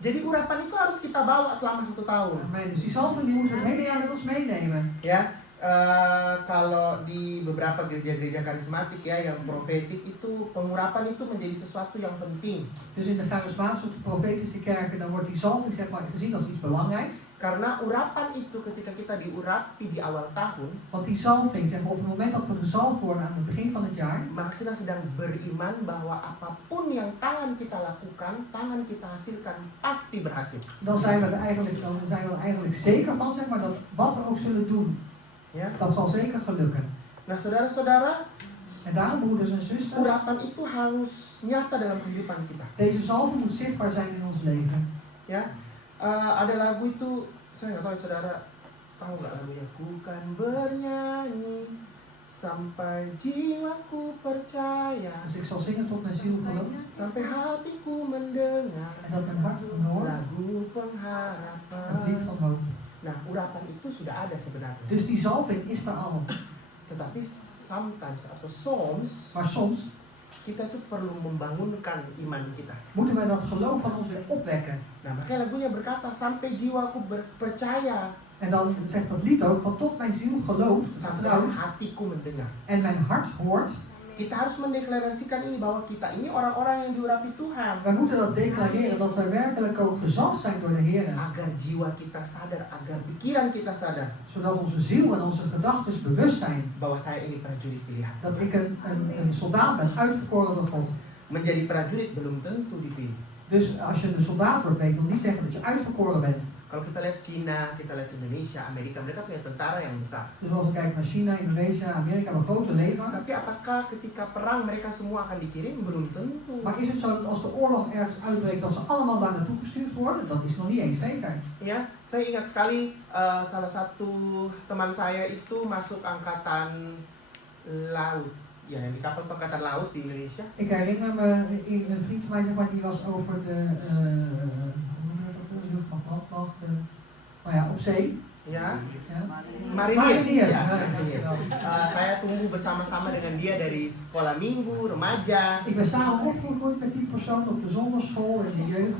Jadi urapan itu harus kita bawa selama 1 tahun. Amen. Dus die zalving die moeten we het hele jaar met ons meenemen. Ya, kalau di beberapa gereja-gereja karismatik ya yang profetik itu pengurapan itu menjadi sesuatu yang penting. Dus in de charismatische of profetische kerken dan wordt die zalving, zeg maar, gezien als iets belangrijks. Karena urapan itu ketika kita diurapi di awal tahun, Want die zalving, zeg maar, op het moment dat we gezalfd worden aan het begin van het jaar, maka kita sedang beriman bahwa apapun yang tangan kita lakukan, tangan kita hasilkan pasti berhasil. dan zijn we er eigenlijk zeker van, zeg maar, dat wat we ook zullen doen, Ya. dat zal zeker gelukken. Nah, saudara-saudara, En daarom, broeders en zusters, urapan itu harus nyata dalam kehidupan kita. deze zalving moet zichtbaar zijn in ons leven. Ya, ada lagu itu, saya nggak tahu ya, saudara tahu nggak lagunya? Ku kan bernyanyi sampai jiwaku percaya, Dus ik zal zingen tot mijn ziel gelooft sampai hatiku mendengar en dat mijn hart hoort lagu het lied pengharapan. van hoop. Nah, urapan itu sudah ada sebenarnya. Dus die zalving is er al. Tetapi sometimes atau soms Maar soms kita tuh perlu membangunkan iman kita. moeten wij dat geloof van ons weer opwekken. Nah, makanya lagunya berkata sampai jiwaku percaya, En dan zegt dat lied ook van tot mijn ziel gelooft, sampai vertrouwt hatiku mendengar. en mijn hart hoort. Kita harus mendeklarasikan ini bahwa kita ini orang-orang yang diurapi Tuhan. Wij moeten dat declareren, dat wij werkelijk ook gezalfd zijn door de Heer. Agar jiwa kita sadar, agar pikiran kita sadar Zodat onze ziel en onze gedachten bewust zijn bahwa saya ini prajurit pilihan. dat ik een soldaat ben, uitverkoren door God. Menjadi prajurit belum tentu dipilih. Dus als je een soldaat wordt, weet dat niet zeggen dat je uitverkoren bent. Kalau kita lihat Cina, kita lihat Indonesia, Amerika, mereka punya tentara yang besar. Dus als we kijken naar China, Indonesië, Amerika, een grote leger. Tapi apakah ketika perang mereka semua akan dikirim? Belum tentu. Maar is het zo dat als de oorlog ergens uitbreekt, dat ze allemaal daar naartoe gestuurd worden? Dat is nog niet eens zeker. Ya, saya ingat sekali salah satu teman saya itu masuk angkatan laut. Ya, di kapal angkatan laut di Indonesia. Ik herinner me, een vriend van mij zeg maar, die was over de luchtmacht, nou ja, op zee. Ya, Ja. marinir. Ya, Ja, marinir. Saya tumbuh bersama-sama dengan dia dari sekolah minggu, remaja. Ik ben samen opgegroeid met die persoon op de zonderschool in de jeugd.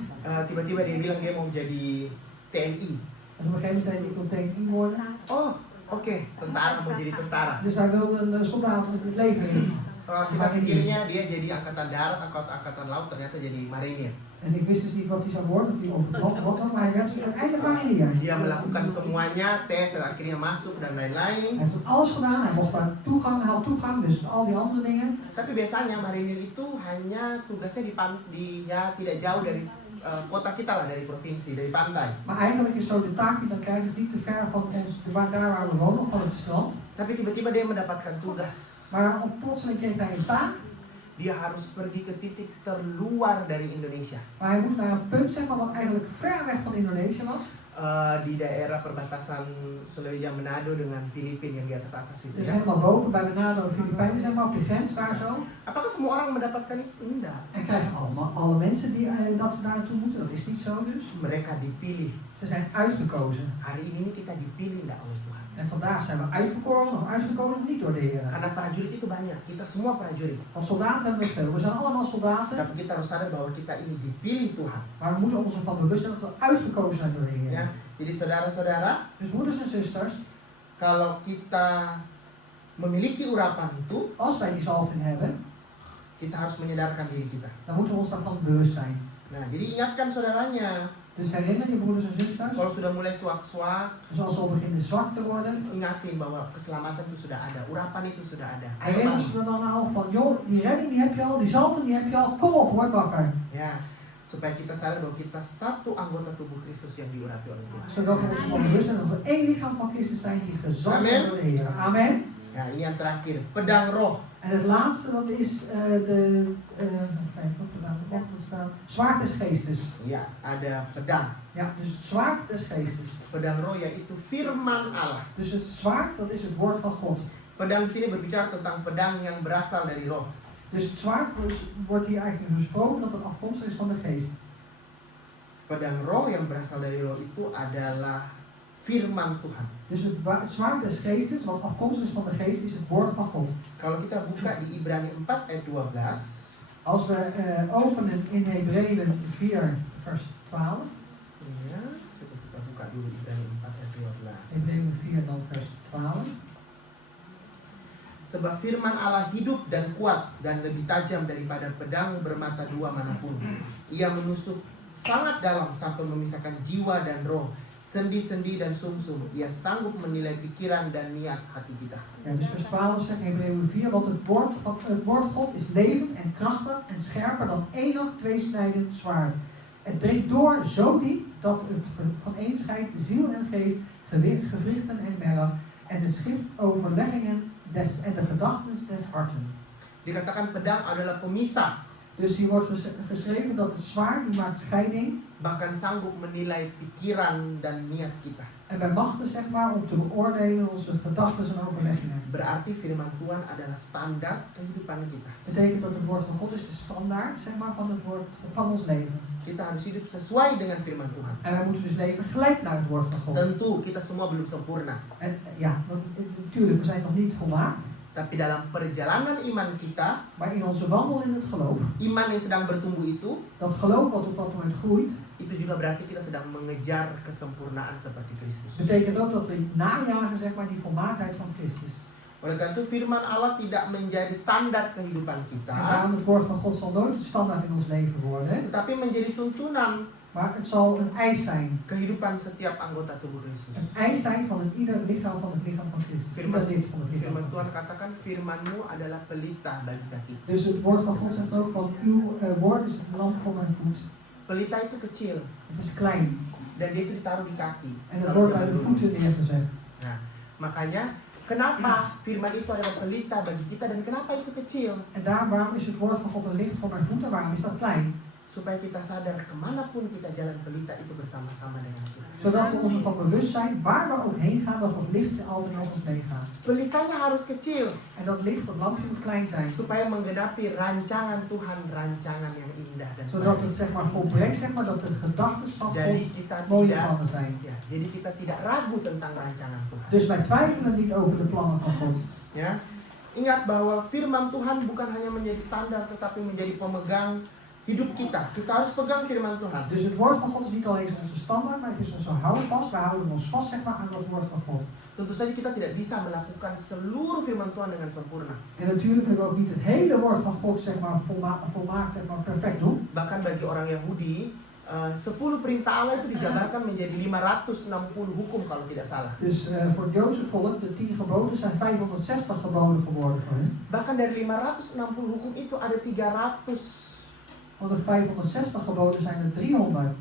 Tiba-tiba dia bilang dia mau jadi TNI. En op een gegeven moment zei hij, ik wil TNI worden. Oh, oke, tentara, mau jadi tentara. Dus hij wilde een soldaat het leger in. Kita pikirnya dia jadi angkatan darat, angkatan laut, ternyata jadi marinir. En ik wist dus niet wat hij zou worden, dat hij over het land was, maar hij werd uiteindelijk marinier. Dia melakukan semuanya, tes, dan akhirnya masuk dan Hij lain-lain. heeft alles gedaan, hij mocht daar toegang, hij had toegang, dus al die andere dingen. Tapi biasanya marinir itu hanya tugasnya ya tidak jauh dari kota kita lah, dari provinsi, dari pantai. Maar eigenlijk is zo de taak die dan krijgt niet te ver van ons, daar waar we wonen, van het strand. Tapi tiba-tiba dia mendapatkan tugas. Maar plotseling kreeg hij een taak, Dia harus pergi ke titik terluar dari Indonesia. maar hij moest naar een punt zeg maar, wat eigenlijk ver weg van Indonesië was. Di daerah perbatasan Sulawesi Manado dengan Filipina yang di atas itu Dus ya. helemaal boven bij Manado en Filipijnen, zeg maar, op de grens daar zo. Apakah semua orang mendapatkan itu? Enggak. En krijgen allemaal, alle mensen die, dat ze daar naartoe moeten, dat is niet zo dus. Mereka dipilih. Ze zijn uitgekozen. Hari ini kita dipilih enggak oleh Tuhan. En vandaag zijn we uitverkoren of uitgekozen of niet door de Heer. Karena prajurit itu banyak, kita semua prajurit. Want soldaten hebben we veel. We zijn allemaal soldaten. Tapi kita harus sadar bahwa kita ini dipilih Tuhan. Maar we moeten ons ervan bewust zijn dat we uitgekozen zijn door de Heer. Ya, jadi saudara-saudara, Dus moeders en zusters, kalau kita memiliki urapan itu, als wij die zalving hebben, kita harus menyadarkan diri kita. dan moeten we ons daarvan bewust zijn. Nah, jadi ingatkan saudaranya. Dus herinner je broeders en zusters, Kalau sudah mulai suak-suak, dus als we al beginnen zwak te worden, ingatin bahwa keselamatan itu sudah ada, urapan itu sudah ada. Ayo herinner bangun. ze er dan al van, joh, die redding die heb je al, die zalving die heb je al, kom op, word wakker. Ya, supaya kita sadar bahwa kita satu anggota tubuh Kristus yang diurapi oleh Tuhan. Zodat we ons ervan bewust zijn dat we één lichaam van Christus zijn die gezalfd Amen. zijn door de Heer. Amen. Ya, ini yang terakhir, pedang roh. En het laatste, dat is zwaard des geestes. Ya, ada pedang. Ja, dus het zwaard des geestes. Pedang roh yaitu firman Allah. Dus het zwaard, dat is het woord van God. Pedang di sini berbicara tentang pedang yang berasal dari roh. Dus het zwaard wordt hier eigenlijk gesproken dat het afkomstig is van de geest. Pedang roh yang berasal dari roh itu adalah firman Tuhan. Dus het zwaard des geestes, wat afkomstig is van de geest, is het woord van God. Kalau kita buka di Ibrani 4 ayat 12, Als we openen in Hebreeën 4 vers 12, ya, coba kita buka dulu Ibrani 4 ayat 12. Hebreeën 4 dan vers 12. Sebab firman Allah hidup dan kuat dan lebih tajam daripada pedang bermata dua manapun. Ia menusuk sangat dalam sampai memisahkan jiwa dan roh, sendi-sendi dan sumsum. Ia sanggup menilai pikiran dan niat hati kita. Ja, dus vers 12 zegt Hebreeën 4, want het woord God is levend en krachtig en scherper dan enig tweesnijdend zwaard. Het dringt door zo diep dat het vaneenscheidt ziel en geest, gewrichten en merg en de schriftoverleggingen en de gedachten des harten. Dikatakan pedang adalah pemisah, Dus hier wordt geschreven dat het zwaard die maakt scheiding bahkan sanggup menilai pikiran dan niat kita. en bij machten zeg maar om te beoordelen onze gedachten en overleggingen. Berarti firman Tuhan adalah standar kehidupan kita. Betekent dat het woord van God is de standaard zeg maar van het woord van ons leven. Kita harus hidup sesuai dengan firman Tuhan. En wij moeten dus leven gelijk naar het woord van God. Tentu kita semua belum sempurna, En ja, natuurlijk, we zijn nog niet volmaakt. tapi dalam perjalanan iman kita, Maar in onze wandel in het geloof, iman yang sedang bertumbuh itu geloof wat op dat moment groeit, itu juga berarti kita sedang mengejar kesempurnaan seperti Kristus. betekent ook dat we najagen zeg maar die volmaaktheid van Christus. Oleh karena itu firman Allah tidak menjadi standar kehidupan En kita, daarom het woord van God zal nooit het standaard in ons leven worden, tetapi menjadi tuntunan maar het zal een eis zijn. kehidupan setiap anggota tubuh Kristus. Een eis zijn van ieder lichaam van het lichaam van Christus. Ieder lid van het lichaam Firman van Tuhan Christus. katakan firman-Mu adalah pelita bagi kaki. Dus het woord van God zegt ook van uw woord is een lamp voor mijn voet. Pelita itu kecil Het is klein dan dia itu ditaruh di kaki. en het Kalau wordt bij zaman de dulu. voeten neergezet. Nah, makanya kenapa firman itu adalah pelita bagi kita dan kenapa itu kecil? En waarom is het woord van God een licht voor mijn voeten? Waarom is dat klein? Supaya kita sadar kemanapun kita jalan, pelita itu bersama-sama dengan kita. Zodat we ons ervan bewust zijn, waar we ook heen gaan, dat dat licht altijd met ons meegaat. Pelitanya harus kecil En dat licht, dat lampje moet klein zijn. supaya menggenapi rancangan Tuhan, rancangan yang indah dan Zodat baik. het zeg maar volbrengt, zeg maar, dat de gedachten van Jadi God kita mooie tidak plannen zijn. ya, jadi kita tidak ragu tentang rancangan Tuhan. Dus wij twijfelen niet over de plannen van God. Ya. Ingat bahwa firman Tuhan bukan hanya menjadi standar tetapi menjadi pemegang hidup kita. Kita harus pegang firman Tuhan. Dus het woord van God is niet alleen onze standaard, maar het is onze houvast. Wij houden ons vast zeg maar, aan dat woord van God. Tentu saja kita tidak bisa melakukan seluruh firman Tuhan dengan sempurna. En natuurlijk kunnen we ook niet het hele woord van God zeg maar, volmaakt zeg maar, perfect doen. Bahkan bagi orang Yahudi, 10 perintah Allah itu dijabarkan menjadi 560 hukum kalau tidak salah. Dus voor het Joodse volk, de 10 geboden zijn 560 geboden geworden voor hen. Bahkan dari 560 hukum itu ada 300 Van de 560 geboden zijn er 300.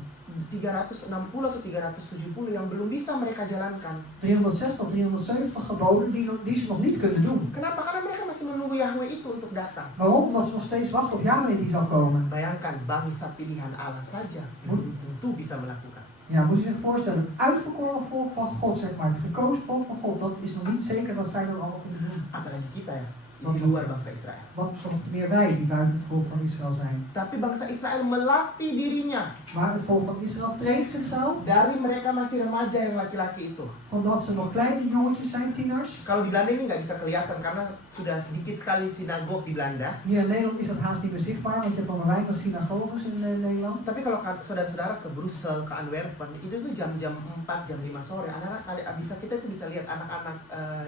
360 atau 370 yang belum bisa mereka jalankan. 360, 370 geboden die ze nog niet kunnen doen. Kenapa? Karena mereka masih menunggu Yahweh itu untuk datang. Waarom? Omdat ze nog steeds wachten op Yahweh die zal komen. Bayangkan bangsa pilihan Allah saja belum tentu bisa melakukan. Ja, moet je zich voorstellen, het uitverkoren volk van God, zeg maar, het gekozen volk van God, dat is nog niet zeker dat zij dat allemaal kunnen doen. Apalagi kita ya, di luar bangsa Israel. Want nog meer wij die buiten het volk van Israël zijn. Tapi bangsa Israel melatih dirinya Maar het volk van Israël traint zichzelf, dari mereka masih remaja yang laki-laki itu. omdat ze nog kleine jongetjes zijn, tieners. Kalau di Belanda ini nggak bisa kelihatan karena sudah sedikit sekali sinagog di Belanda. Hier in Nederland is dat haast niet meer zichtbaar, want je hebt al een wijk van synagoges in Nederland. Tapi kalau saudara-saudara ke Brussel, ke Antwerpen, itu tuh jam-jam 4, jam 5 sore. Anak-anak kita itu bisa lihat anak-anak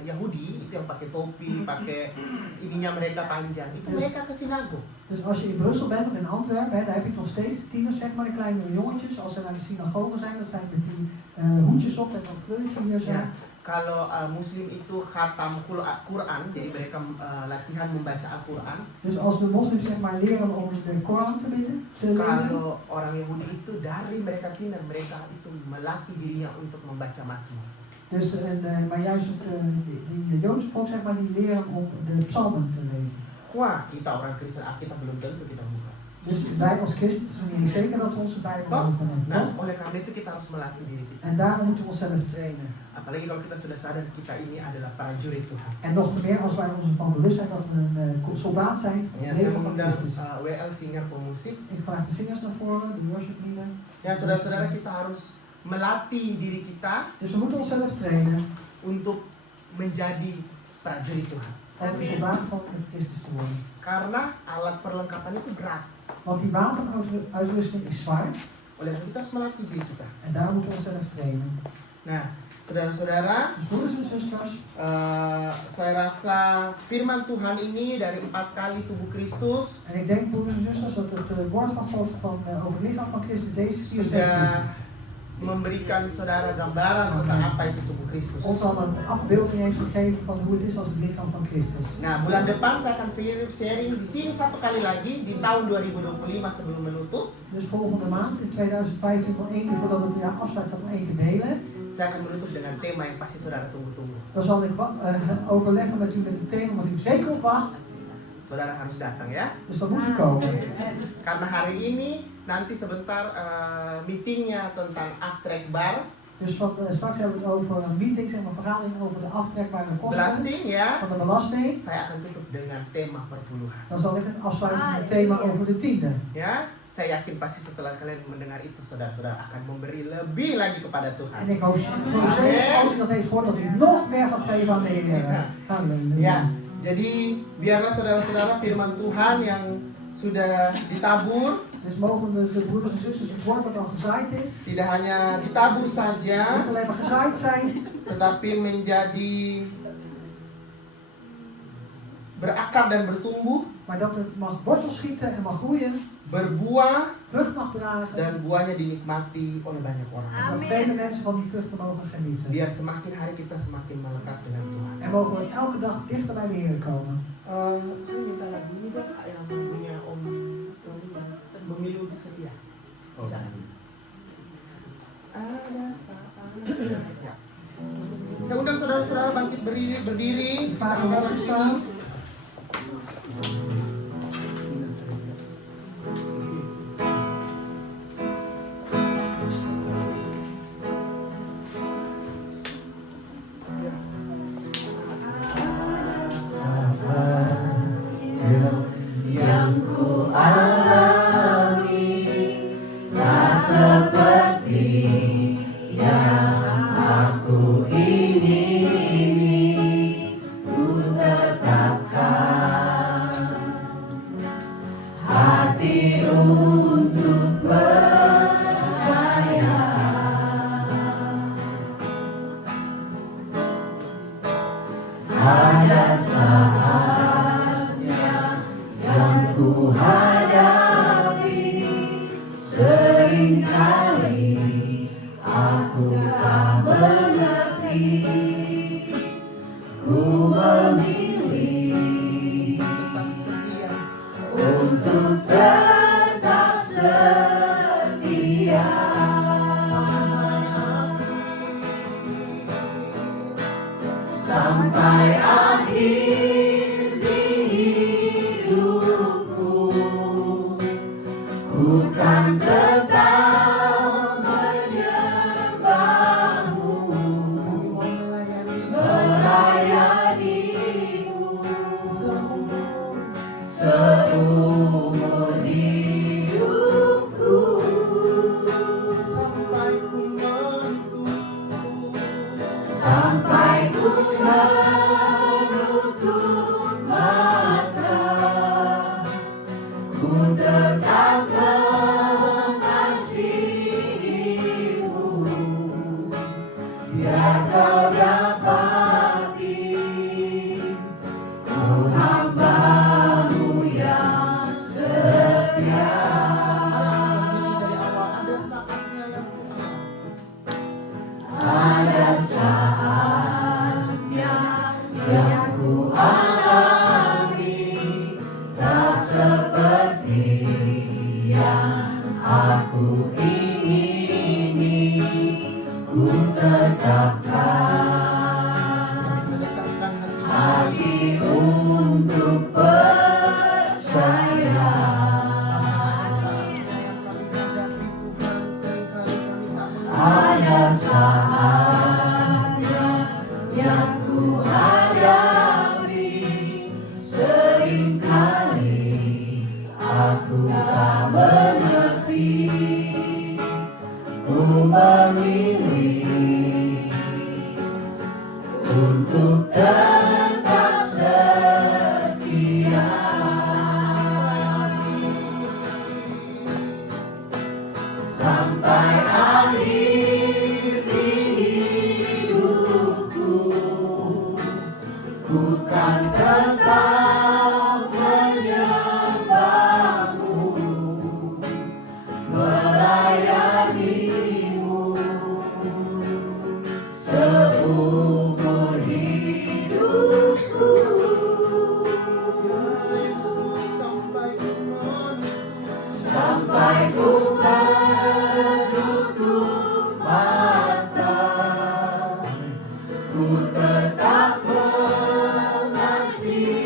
Yahudi itu yang pakai topi, pakai ininya mereka panjang. Itu mereka ke sinagog. Dus als je in Brussel bent of in Antwerpen, hè, daar heb je nog steeds tieners, zeg maar, de kleine jongetjes. Als ze naar de synagoge zijn, dat zijn met die hoedjes op en dat kleurtje hier zo. Ya, kalau muslim itu khatam Quran, jadi mereka latihan membaca Al-Quran. Dus als de moslims zeg maar leren om de Koran te lezen, Kalau orang Yahudi itu dari mereka tiener, mereka itu melatih dirinya untuk membaca Mazmur. dus, maar juist die Joodse volk zeg maar, die leren om de psalmen te lezen. Wah, kita orang Kristen Alkitab belum tentu kita buka. Dus wij als christen zijn niet zeker dat we onze Bijbel openen. Nah, oleh karena itu kita harus melatih diri kita. En daarom moeten we onszelf trainen. Apalagi kalau kita sudah sadar kita ini adalah prajurit Tuhan. En nog meer als wij ons ervan bewust zijn dat we een soldaat zijn van Ya, het saya leven van mengundang Christus. WL singer pemusik. Ik vraag de zingers naar voren, de worship leader. Ya, saudara-saudara, kita harus melatih diri kita Dus we moeten onszelf trainen untuk menjadi prajurit Tuhan. om een soldaat van Christus te worden. Karena alat perlengkapan itu berat. Want die wapenuitrusting is zwaar Oleh karena itu kita harus melatih diri kita. en daar moeten we onszelf trainen. Nah, saudara-saudara, Dus broeders en zusters, saya rasa firman Tuhan ini dari 4 kali tubuh Kristus en ik denk broeders en zusters dat het woord van God over het lichaam van Christus deze 4 sessies sudah memberikan saudara gambaran tentang apa itu tubuh Kristus. ons al een afbeelding heeft gegeven van hoe het is als het lichaam van Christus. Nah, bulan depan saya akan sharing di sini 1 kali lagi di tahun 2025 sebelum menutup. Dus volgende maand in 2015 nog 1 keer voordat het jaar afsluit zal ik nog 1 keer delen. Saya akan menutup dengan tema yang pasti saudara tunggu-tunggu. Dan zal ik overleggen met u met het thema wat u zeker op wacht. Saudara harus datang ya. Dus dat moet u komen. Karena hari ini nanti sebentar meetingnya tentang aftrek bar, Dus straks hebben we het over een meeting, zeg maar vergadering over de aftrekbare kosten belasting ya. van de belasting. Saya akan tutup dengan tema perpuluhan. Dan zal ik het afsluiten met het thema over de tiende. Ya, saya yakin pasti setelah kalian mendengar itu saudara-saudara akan memberi lebih lagi kepada Tuhan. En ik hoop zeker als u dat heeft gehoord dat u nog meer gaat geven aan de Heer. Halleluja. Ya, jadi biarlah saudara-saudara firman Tuhan yang sudah ditabur Dus mogen de broeders en zusters het woord wat al gezaaid is, tidak hanya ditabur saja, niet alleen maar gezaaid zijn, tetapi menjadi berakar dan bertumbuh, maar dat het mag wortels schieten en mag groeien, berbuah, vrucht mag dragen. dan buahnya dinikmati oleh banyak orang. En dat Amen. vele mensen van die vruchten mogen genieten. Biar semakin hari kita semakin melekat dengan Tuhan. En mogen we elke dag dichter bij de Heer komen. Saya minta lagu ini dong, Kak, yang punya Om Tony yang memilih untuk setia. Bisa. Ada saat. Ya. Saya undang saudara-saudara bangkit berdiri. Kita Vader, angkat mogen ini. staan. Yang ku alami tak seperti yang aku ingini, ku tetapkan hati untuk percaya. Ada saatnya yang ku hadapi, seringkali aku tak mengerti, ku memilih tetap setia untuk tetap setia sampai akhir hidupku. Ku kan tetap menyembahmu, melayanimu seumur hidupku, sampai ku menutup mata, ku tetap mengasihimu, biar kau dapati ku hambamu yang setia. Dari awal ada saatnya yang ku ada saatnya yang ku alami, tak seperti yang aku ingini, ku tetapkan hati untuk percaya. Ada saatnya yang ku hadapi, seringkali aku tak mengerti, ku memilih untuk tetap setia sampai akhir hidupku. Ku kan tetap menyembahmu, melayanimu seumur hidupku. Sampai ku menutup mata, ku tetap mengasihi.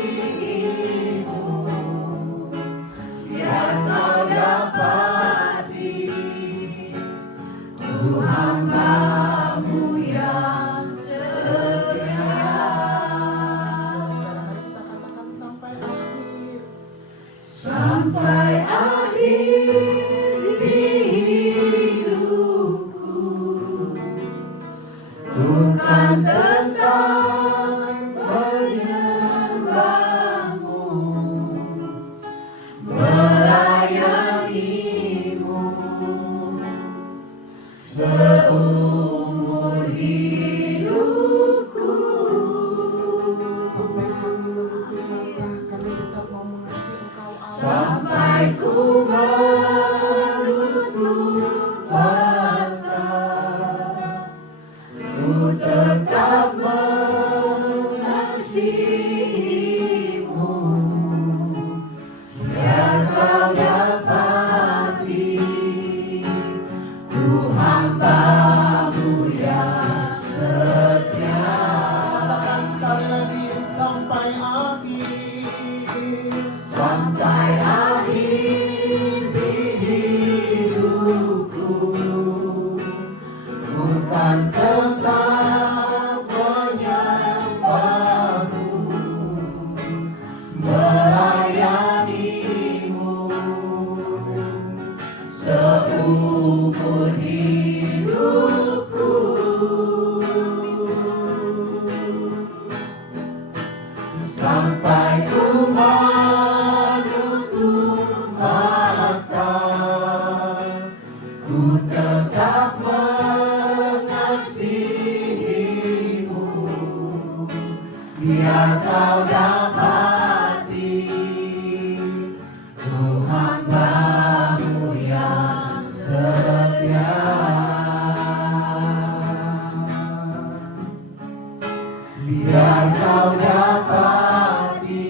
sampai akhir. Sampai akhir di hidupku, ku kan tetap menyembahmu, melayanimu seumur hidupku. Sampai ku menutup mata, ku tetap mengasihimu, biar kau dapati Tuhan hamba-Mu yang setia. Biar kau dapati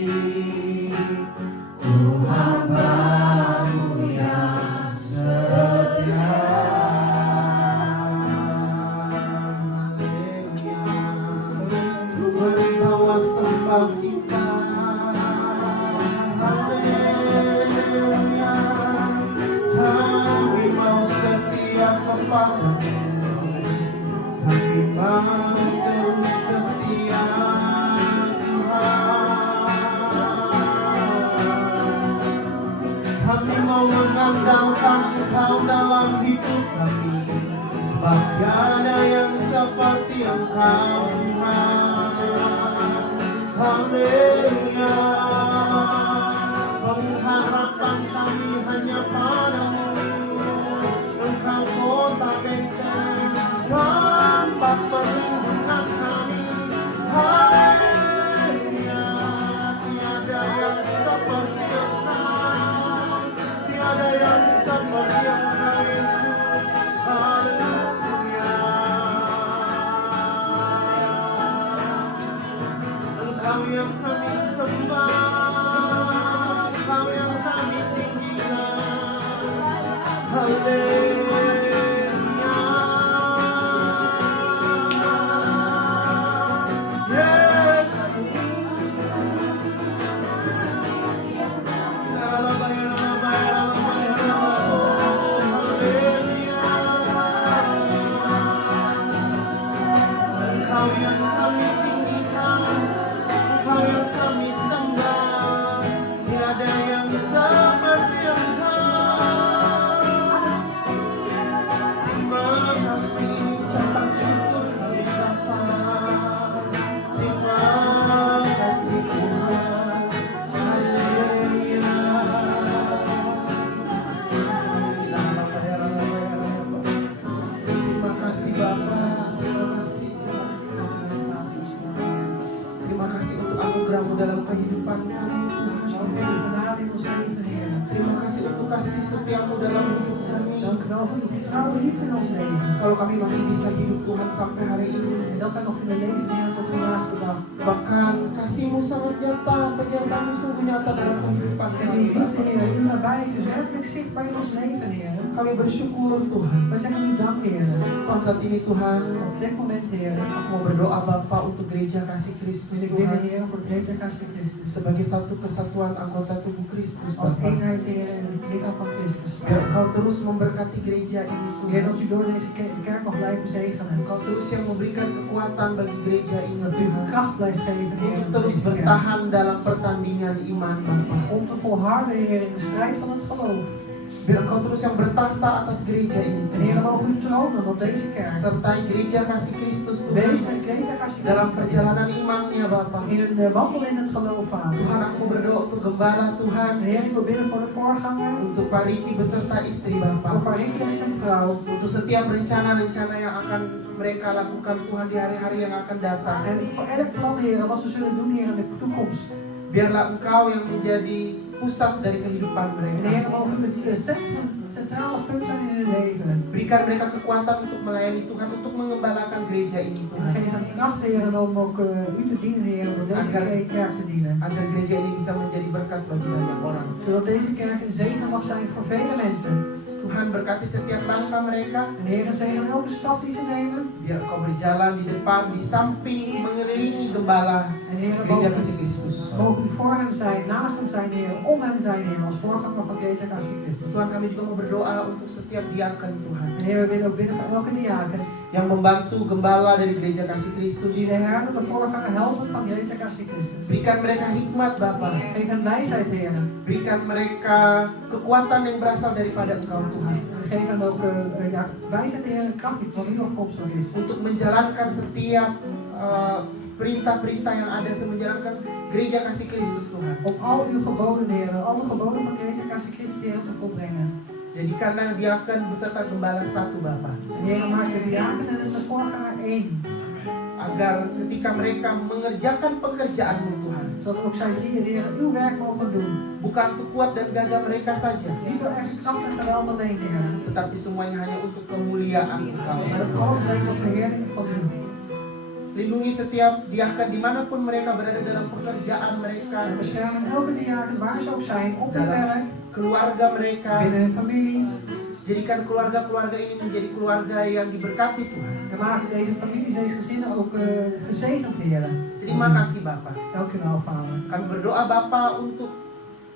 Tuhan hamba-Mu yang setia. Tuhan bawa sembah kita. Haleluya. Kami mau setia kepada-Mu. Kami mau terus setia Tuhan. Kami mau mengandalkan Engkau dalam hidup kami, sebab tiada yang seperti Engkau Tuhan. Haleluya. Pengharapan kami hanya pada-Mu. Engkau kota benteng, tempat perlindungan kami. Haleluya. Tiada yang seperti Engkau, tiada yang seperti Engkau Yesus. Haleluya. Engkau yang kami sembah, Engkau yang kami tinggikan. Haleluya. Yesus. Haleluya. Engkau yang kami tinggikan, Engkau yang kami sembah, tiada yang seperti Engkau. Terima kasih, ucapan syukur kami Bapa. Terima kasih Tuhan. Haleluya. Terima kasih Bapa. Terima kasih untuk anugerah-Mu dalam kehidupan kami Tuhan. Terima kasih untuk kasih setia-Mu dalam hidup kami. Dank u wel voor uw getrouwe liefde in ons leven. Kalau kami masih bisa hidup Tuhan sampai hari ini, En dat wij nog kunnen leven, Heer, tot vandaag de dag. bahkan kasih-Mu sangat nyata, penyertaan-Mu sungguh nyata dalam kehidupan En kami. uw liefde, Heer, uw nabijheid is werkelijk zichtbaar in ons leven, Heer. Kami bersyukur Tuhan. Wij zeggen u dank, Heer. Tuhan saat ini Tuhan, Op dit moment, Heer, aku mau berdoa Bapa untuk gereja kasih Kristus wil ik bidden, Tuhan. Heer, voor de Gereja Kasih Christus. Sebagai satu kesatuan anggota tubuh Kristus Als Bapa. eenheid, Heer, in het lichaam van Christus. Biar Engkau terus memberkati gereja ini Heer, Tuhan. dat u door deze kerk mag blijven zegenen. Engkau terus yang memberikan kekuatan bagi gereja ini Dat u Tuhan. kracht blijft geven, Heer, Untuk aan terus deze kerk. bertahan dalam pertandingan iman Bapa. Om te volharden, Heer, in de strijd van het geloof. Biar Engkau terus yang bertakhta atas gereja ini En Heer, Tuhan. mogen u tronen op deze kerk. Sertai gereja kasih Kristus Wees Tuhan. een Gereja Kasih Dalam Christus. perjalanan imannya Bapa. In een wandel in het geloof, Vader. Tuhan aku mau berdoa untuk gembala Tuhan. En Heer, ik wil bidden voor de voorganger. Untuk Pak Riki beserta istri Voor Bapa. Pariki en zijn vrouw. Untuk setiap rencana-rencana yang akan mereka lakukan Tuhan di hari-hari yang akan datang. En voor elk plan, Heer, wat ze zullen doen, Heer, in de toekomst. Biarlah Engkau yang menjadi pusat dari kehidupan En Heer, mereka. mogen we het centrale punt zijn in hun leven. Berikan mereka kekuatan untuk melayani Tuhan, untuk mengembalakan gereja ini En Tuhan. geef hen kracht, Heer, om ook u te dienen, Heer, om deze kerk te dienen. Agar gereja ini bisa menjadi berkat bagi banyak orang. Zodat deze kerk een zegen mag zijn voor vele mensen. Tuhan berkati setiap langkah mereka. En Heer, zegen elke stap die ze nemen. Biar Engkau berjalan di depan, di samping, mengelilingi gembala. En Heer, gereja kasih Kristus. mogen u voor hem zijn, naast hem zijn, Heer, om hem zijn, Heer, als voorganger van Gereja Kasih Kristus. Tuhan, kami juga mau berdoa untuk setiap diaken Tuhan En Heer, we willen ook bidden voor elke diaken yang membantu gembala dari gereja kasih Kristus. die de herder, de voorganger helpen van Gereja Kasih Kristus. Berikan mereka hikmat Bapa. Geef hen wijsheid, Heer. Berikan mereka kekuatan yang berasal daripada Engkau Tuhan. En geef hen ook wijsheid, Heer, en kracht die van u afkomstig is. Untuk menjalankan setiap perintah-perintah yang ada, menjalankan gereja kasih Kristus Tuhan. Om al uw geboden, Heer, alle geboden van Gereja Kasih Kristus, Heer, te volbrengen. Jadikanlah diaken beserta gembala satu Bapa. En Heer, maak de diaken en de voorganger één. Agar ketika mereka mengerjakan pekerjaanmu Tuhan, Zodat ook zij drieën, Heer, uw werk mogen doen. bukan untuk kuat dan gagah mereka saja, Niet door eigen kracht en geweld alleen, Heer. tetapi semuanya hanya untuk kemuliaan Engkau. Maar dat alles lijkt tot verheerlijking van u. Lindungi setiap diaken dimanapun mereka berada dalam pekerjaan mereka, En beschermen elke diaken waar ze ook zijn, op hun werk, keluarga mereka. binnen hun familie. Jadikan keluarga-keluarga ini menjadi keluarga yang diberkati Tuhan. En maken deze families, deze gezinnen ook gezegend, Heer. Terima kasih Bapa. Dank u wel, Vader. Kami berdoa Bapa untuk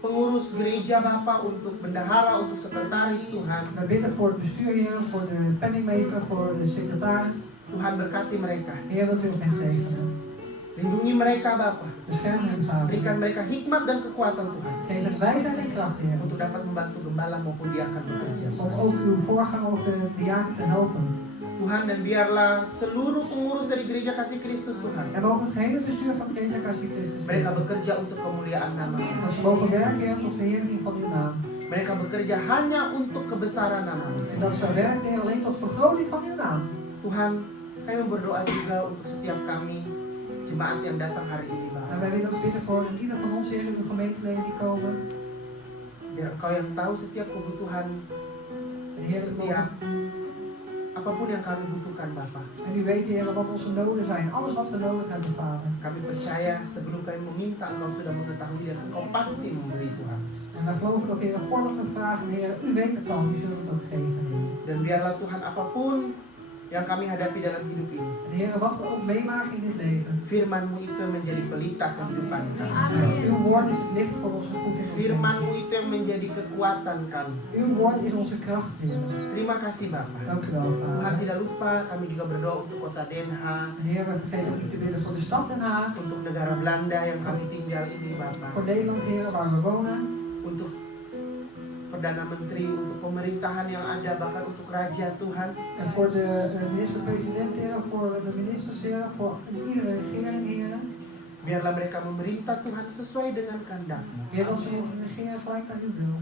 pengurus gereja Bapa, untuk bendahara, untuk sekretaris Tuhan. We bidden voor het bestuur, Heer, voor de penningmeester, voor de secretaris. Tuhan berkati mereka. Heer, wilt u ook hen zegenen. Lindungi mereka Bapa. Bescherm hen, Vader. Berikan mereka hikmat dan kekuatan Tuhan. Geef hen wijsheid en kracht, Heer. Untuk dapat membantu gembala maupun diaken bekerja. Om ook uw voorganger, ook de diaken te helpen. Tuhan, dan biarlah seluruh pengurus dari gereja kasih Kristus Tuhan, En mogen het gehele bestuur van Gereja Kasih Kristus mereka bekerja untuk kemuliaan nama-Mu. dat ze mogen werken, Heer, tot verheerlijking van uw naam. Mereka bekerja hanya untuk kebesaran nama-Mu. En dat ze werken, Heer, alleen tot vergroting van uw naam. Tuhan, kami berdoa juga untuk setiap kami jemaat yang datang hari ini En Bapa. wij willen ook bidden voor ieder van ons, Heer, uw gemeenteleden die komen. Biar Engkau yang tahu setiap kebutuhan, En Heer, setiap apapun yang kami butuhkan Bapa. en u weet, Heer, wat onze noden zijn. Alles wat we nodig hebben, Vader. Kami percaya sebelum kami meminta Engkau sudah mengetahui dan Engkau pasti memberi Tuhan. En wij geloven ook, Heer, voordat we vragen, Heer, u weet het al, u zult het ook geven, Heer. Dan biarlah Tuhan apapun yang kami hadapi dalam hidup ini, En Heer, wat we ook meemaken in dit leven. firman-Mu itu yang menjadi pelita kehidupan kami. Uw woord is het licht voor onze voet in ons leven. Firman-Mu itu yang menjadi kekuatan kami. Uw woord is onze kracht, Heer. Terima kasih Bapa. Dank u wel, Tuhan, Vader. tidak lupa kami juga berdoa untuk kota Den Haag, En Heer, we vergeten ook niet te bidden voor de stad Den Haag. untuk negara Belanda yang kami tinggal ini Bapa, Voor Nederland, Heer, waar we wonen. untuk Perdana Menteri, untuk pemerintahan yang ada, bahkan untuk Raja Tuhan. En voor de minister-president, Heer, voor de ministers, Heer, voor iedere regering, Heer. Biarlah mereka memerintah Tuhan sesuai dengan kehendak-Mu. Heer, dat ze mogen regeren gelijk naar uw wil.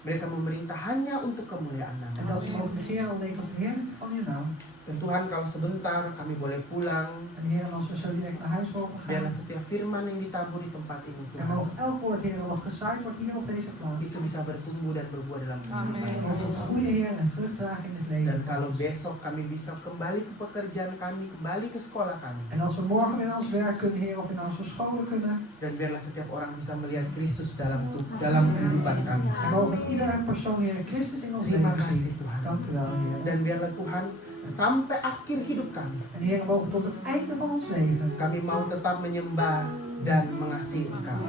Mereka memerintah hanya untuk kemuliaan En nama. dat ze mogen regeren alleen tot verheerlijking van uw naam. Dan Tuhan, kalau sebentar kami boleh pulang, En Heer, als we zo direct naar huis mogen gaan. biarlah setiap firman yang ditabur di tempat ini En Tuhan, mogen elk woord, Heer, wat gezaaid wordt hier op deze plaats. itu bisa bertumbuh dan berbuah dalam Amin. kehidupan. Mogen we groeien, Heer, en terugdragen in het Dan leven. kalau besok kami bisa kembali ke pekerjaan kami, kembali ke sekolah kami, En als we morgen weer naar ons werk kunnen, Heer, of in onze scholen kunnen. dan biarlah setiap orang bisa melihat Kristus dalam kehidupan kami. En mogen iedere persoon, Heer, Christus in ons Terima leven kasih zien. Tuhan. Dank u wel, Heer. Dan biarlah Tuhan sampai akhir hidup kami, En Heer, mogen tot het einde van ons leven. kami mau tetap menyembah dan mengasihi Engkau.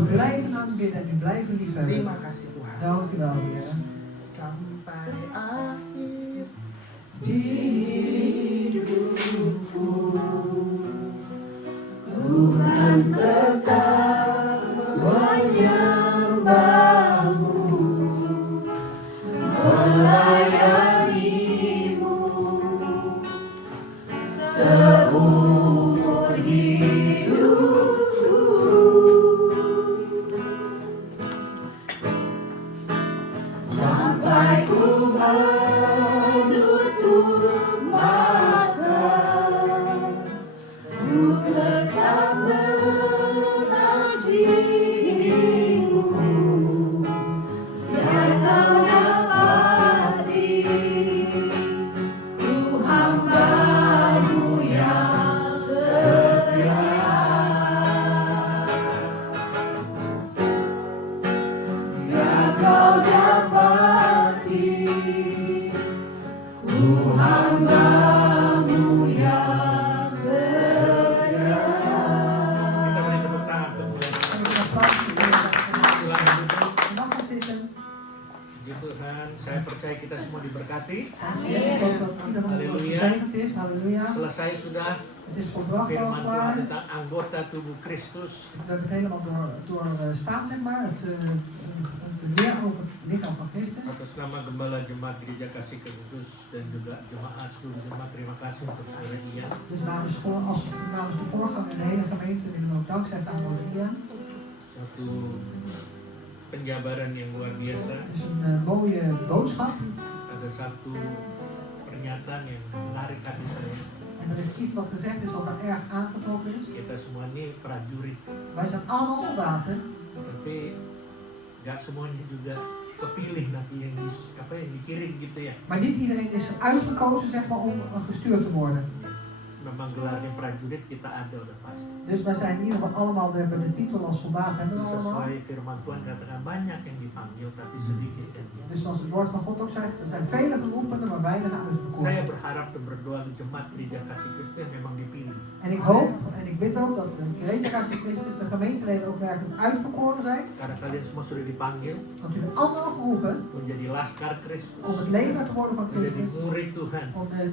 U blijven aanbidden en u blijven liefhebben. Terima kasih Tuhan. Dank u wel, Heer. Sampai akhir hidupku bukan tetap menyembahmu, melayanimu seumur hidupku, sampai ku menutup mata, ku tetap percaya kita semua diberkati. Ik geloof dat ieder van ons Halleluja. gezegend is. Halleluja. Selesai sudah Het is volbracht al firman Tuhan klaar. tentang anggota tubuh Kristus. We hebben het helemaal doorstaan, zeg maar. Het leer over het lichaam van Christus. Atas nama Gembala Jemaat Gereja Kasih Kristus dan juga jemaat seluruh jemaat, terima kasih untuk saudara Ian. Dus namens de voorganger en de hele gemeente willen we ook dankzij aan Ian. Satu penjabaran yang luar biasa. Het is een mooie boodschap. Ada satu pernyataan yang menarik hati saya. En er is iets wat gezegd is wat me erg aangetrokken is. Kita semua ini prajurit, Wij zijn allemaal soldaten. tapi gak semuanya juga kepilih nanti yang dikirim gitu ya. Maar niet iedereen is uitgekozen, zeg maar, om gestuurd te worden. Memang gelarnya prajurit kita ada udah pasti. Dus wij zijn in ieder geval allemaal, we hebben de titel als soldaat, hebben we allemaal. Sesuai firman Tuhan katakan banyak yang dipanggil tapi sedikit yang dipanggil. Dus zoals het woord van God ook zegt, er zijn vele geroepenen, maar weinig Saya uitverkoren. berharap dan berdoa di jemaat Gereja Kasih Kristus yang memang dipilih. En ik hoop en ik bid ook dat de Gereja Kasih Christus, de gemeenteleden ook werkelijk uitverkoren zijn. Karena kalian semua sudah dipanggil Dat u bent allemaal geroepen menjadi laskar Kristus, om het leger te worden van menjadi Christus. murid Tuhan, Om de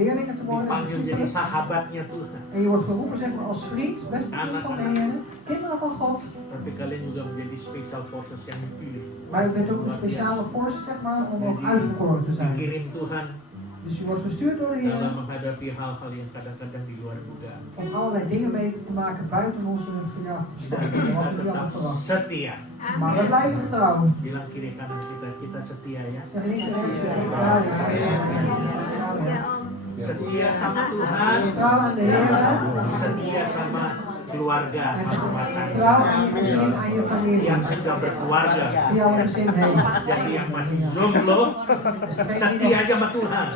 leerlingen te worden. dipanggil menjadi sahabatnya Tuhan. En je wordt geroepen, zeg maar, als vriend, beste vriend van de Heer, kinderen van God. Tapi kalian juga menjadi special forces yang dipilih. Maar je bent ook een speciale force, zeg maar, om ook uitverkoren te zijn. Dikirim Tuhan Dus je wordt gestuurd door de Heer dalam menghadapi hal-hal yang kadang-kadang di luar dugaan. om allerlei dingen mee te maken buiten onze verstand, wat we niet hadden verwacht. Setia. Maar we blijven trouw. Bilang kiri kanan kita setia ya. Zeg links en rechts, ja, ja. Setia sama Tuhan, Trouw aan de Heer. setia sama keluarga, sama rumah Trouw tangga. aan je gezin, aan je familie. Yang sudah berkeluarga, Die al een gezin heeft. jadi yang masih jomblo, setia aja sama Tuhan.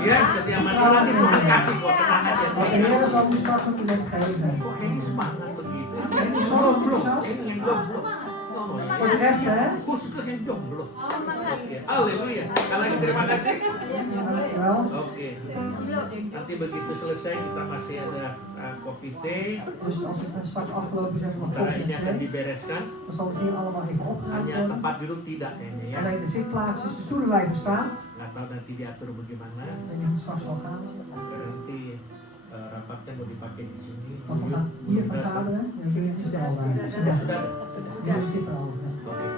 Ya, setia sama Tuhan itu Tuhan kasih kok, tenang aja. Want de Heer zal u straks ook net geven. Kok ini semangat begitu? En die Jomblo, zal ini yang jomblo. voor de rest, hè? Khusus untuk yang jomblo. Oke, haleluya. Sekali lagi terima kasih. Dankjewel. Oke, nanti begitu selesai kita masih ada coffee tea. Dus als het straks afgelopen is, hebben we nog Karena ini koffie akan en thee. dibereskan. Dan zal het hier allemaal even opgeruimd Hanya worden. tempat duduk tidak kayaknya ya. Alleen de zitplaatsjes, de stoelen blijven staan. Nggak tahu nanti diatur bagaimana. En die moet straks wel gaan. Nanti rapatnya mau dipakai di sini. Want we gaan hier vergaderen. En jullie is daar. Sudah, sudah. Jullie zitten al. Oke.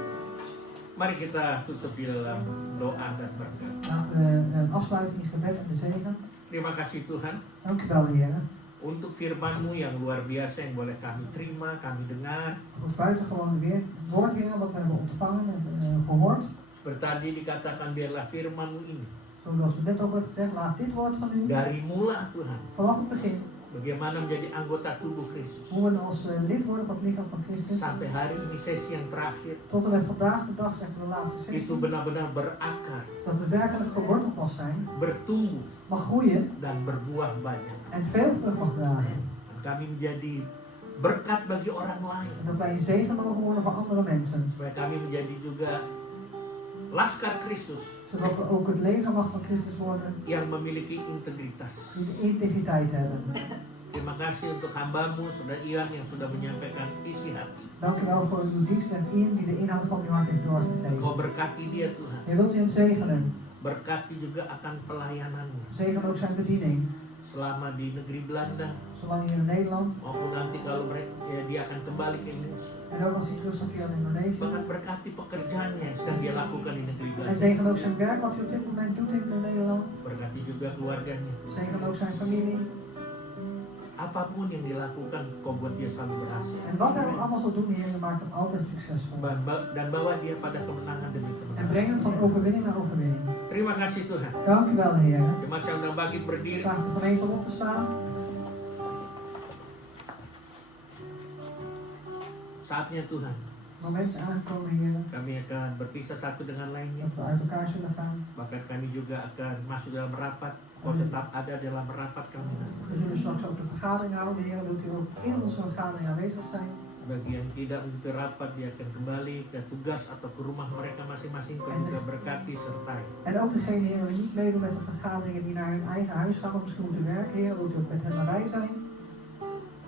Mari kita tutup di dalam doa dan berkat. Laten we afsluiten in gebed en de zegen. Terima kasih Tuhan Dank u wel, Heer. untuk firman-Mu yang luar biasa yang boleh kami terima, kami dengar. Voor het buitengewoon weer woord, Heer, wat we hebben ontvangen en gehoord. Seperti tadi dikatakan biarlah firman-Mu ini Zoals er net ook werd gezegd, laat dit woord van u dari mula Tuhan vanaf het begin, bagaimana menjadi anggota tubuh Kristus hoe we als lid worden van het lichaam van Christus, sampai hari ini sesi yang terakhir tot en met vandaag de dag, zeg maar de laatste itu sessie, benar-benar berakar, dat we werkelijk geworteld mag zijn, bertumbuh mag groeien dan berbuah banyak. en veel vrucht mag dragen. Dan kami menjadi berkat bagi orang lain. En dat wij een zegen mogen worden voor andere mensen. Supaya kami menjadi juga laskar Kristus Zodat we ook het legermacht van Christus worden yang memiliki integritas. die de integriteit hebben. Terima kasih untuk hamba-Mu, Saudara Ian yang sudah menyampaikan isi hati. Dank u wel voor uw dienst en Ian die de inhoud van uw hart heeft doorgegeven. Kau berkati dia Tuhan. Je wilt u hem zegenen. Berkati juga akan pelayanan-Mu. Zegen ook zijn bediening. Selama di negeri Belanda Zolang hier in Nederland maupun nanti kalau dia akan kembali ke Indonesia. en ook als hij terug zal keren in Indonesië. Bahkan berkati pekerjaannya yang sedang dia lakukan di negeri En Belanda. zegen ook zijn werk wat hij op dit moment doet in Nederland. Berkati juga keluarganya. Zegen ook zijn familie. Apapun yang dilakukan, Kau buat dia selalu berhasil. En wat hij ook allemaal zal doen, Heer, maakt hem altijd succesvol. Dan bawa dia pada kemenangan demi En kemenangan. breng hem van overwinning naar overwinning. Terima kasih Tuhan. Dank u wel, Heer. Jemaat yang undang bangkit berdiri. Vraag de gemeente om op te staan. Saatnya Tuhan, Moment is aangekomen, Heer, kami akan berpisah satu dengan lainnya. dat we uit elkaar zullen gaan. Bahkan kami juga akan masuk dalam rapat. Kau tetap ada dalam rapat kami. We zullen straks ook de vergadering houden, Heer. Wilt u ook in onze vergadering aanwezig zijn? Bagi yang tidak mengikuti rapat, dia akan kembali ke tugas atau ke rumah mereka masing-masing. Kau juga berkati sertai. En ook degene, Heer, die niet meedoen met de vergaderingen, die naar hun eigen huis gaan om misschien moeten werken, Heer. Wilt u ook met hen nabij zijn?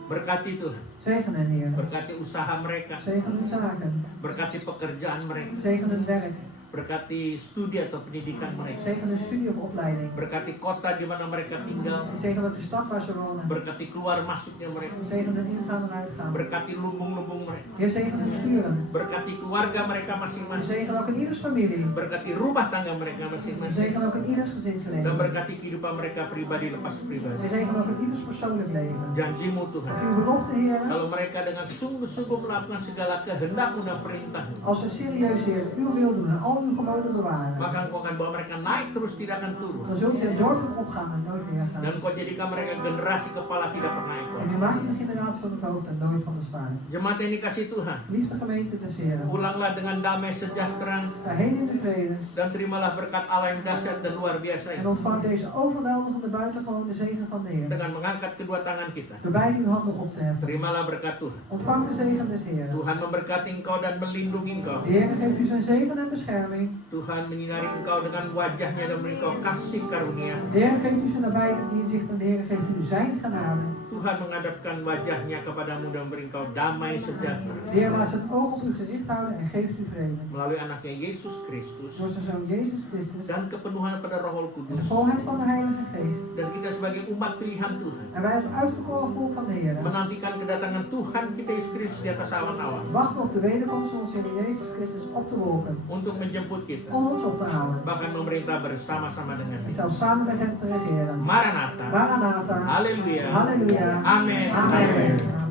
Berkati Tuhan. Zegen hen, Heer. Berkati usaha mereka. Zegen hun zaken. Berkati pekerjaan mereka. Zegen hun werk. Berkati studi atau pendidikan mereka. Zegen hun studie of opleiding. Berkati kota di mana mereka tinggal. En zegen ook de stad waar ze wonen. Berkati keluar masuknya mereka. Zegen hun ingaan en uitgaan. Berkati lubung-lubung mereka. Heer, zegen hun schuren. Berkati keluarga mereka En masing-masing. zegen ook in ieders familie. Berkati rumah tangga mereka En masing-masing. zegen ook in ieders Dan gezinsleven. berkati kehidupan mereka pribadi lepas pribadi. En zegen ook in ieders persoonlijk leven. Janjimu Op Tuhan. uw belofte, Heer. Kalau mereka dengan sungguh-sungguh melakukan segala kehendak-Mu dan perintah-Mu, Als ze serieus, Heer, uw wil doen en al uw geboden bewaren. maka Engkau akan bawa mereka naik terus, tidak akan turun. Dan zult u er zorgen opgaan en nooit meer gaan. Dan Engkau jadikan mereka generasi kepala tidak pernah ekor. En u maakt de generatie van het hoofd en nooit van de staart. Jemaat yang dikasih Tuhan, Liefde gemeente des Heren. pulanglah dengan damai sejahtera Ga heen in de vrede. dan terimalah berkat Allah yang dahsyat dan luar biasa En ini. ontvang deze overweldigende buitengewone zegen van de Heer. Dengan mengangkat kedua tangan kita, Door beide uw handen op te heffen. terimalah berkat Tuhan. Ontvang de zegen des Heren. Tuhan memberkati engkau dan melindungi engkau. De Heer geeft u zijn zegen en bescherming. Tuhan menyinari engkau dengan wajahnya dan memberi engkau kasih karunia. De Heer geeft u zijn nabijheid en inzicht en de Heer geeft u zijn genade. Tuhan menghadapkan wajahnya kepadamu dan memberi engkau damai sejahtera. De Heer laat zijn oog op u gericht houden en geeft u vrede. Melalui anaknya Yesus Kristus Door zijn zoon Jezus Christus dan kepenuhan pada Roh en de Kudus. volheid van de Heilige Geest. Dan kita sebagai umat pilihan Tuhan En wij als uitverkoren volk van de Heer menantikan kedatangan Tuhan kita Yesus Kristus di atas awan-awan wachten op de wederkomst van onze Heer Jezus Christus op de wolken. untuk menjemput kita, Om ons op te halen. bahkan memerintah bersama-sama dengan En Dia. zelfs samen met hem te regeren. Maranatha. Maranatha. Haleluya. Halleluja. Amin. Amen.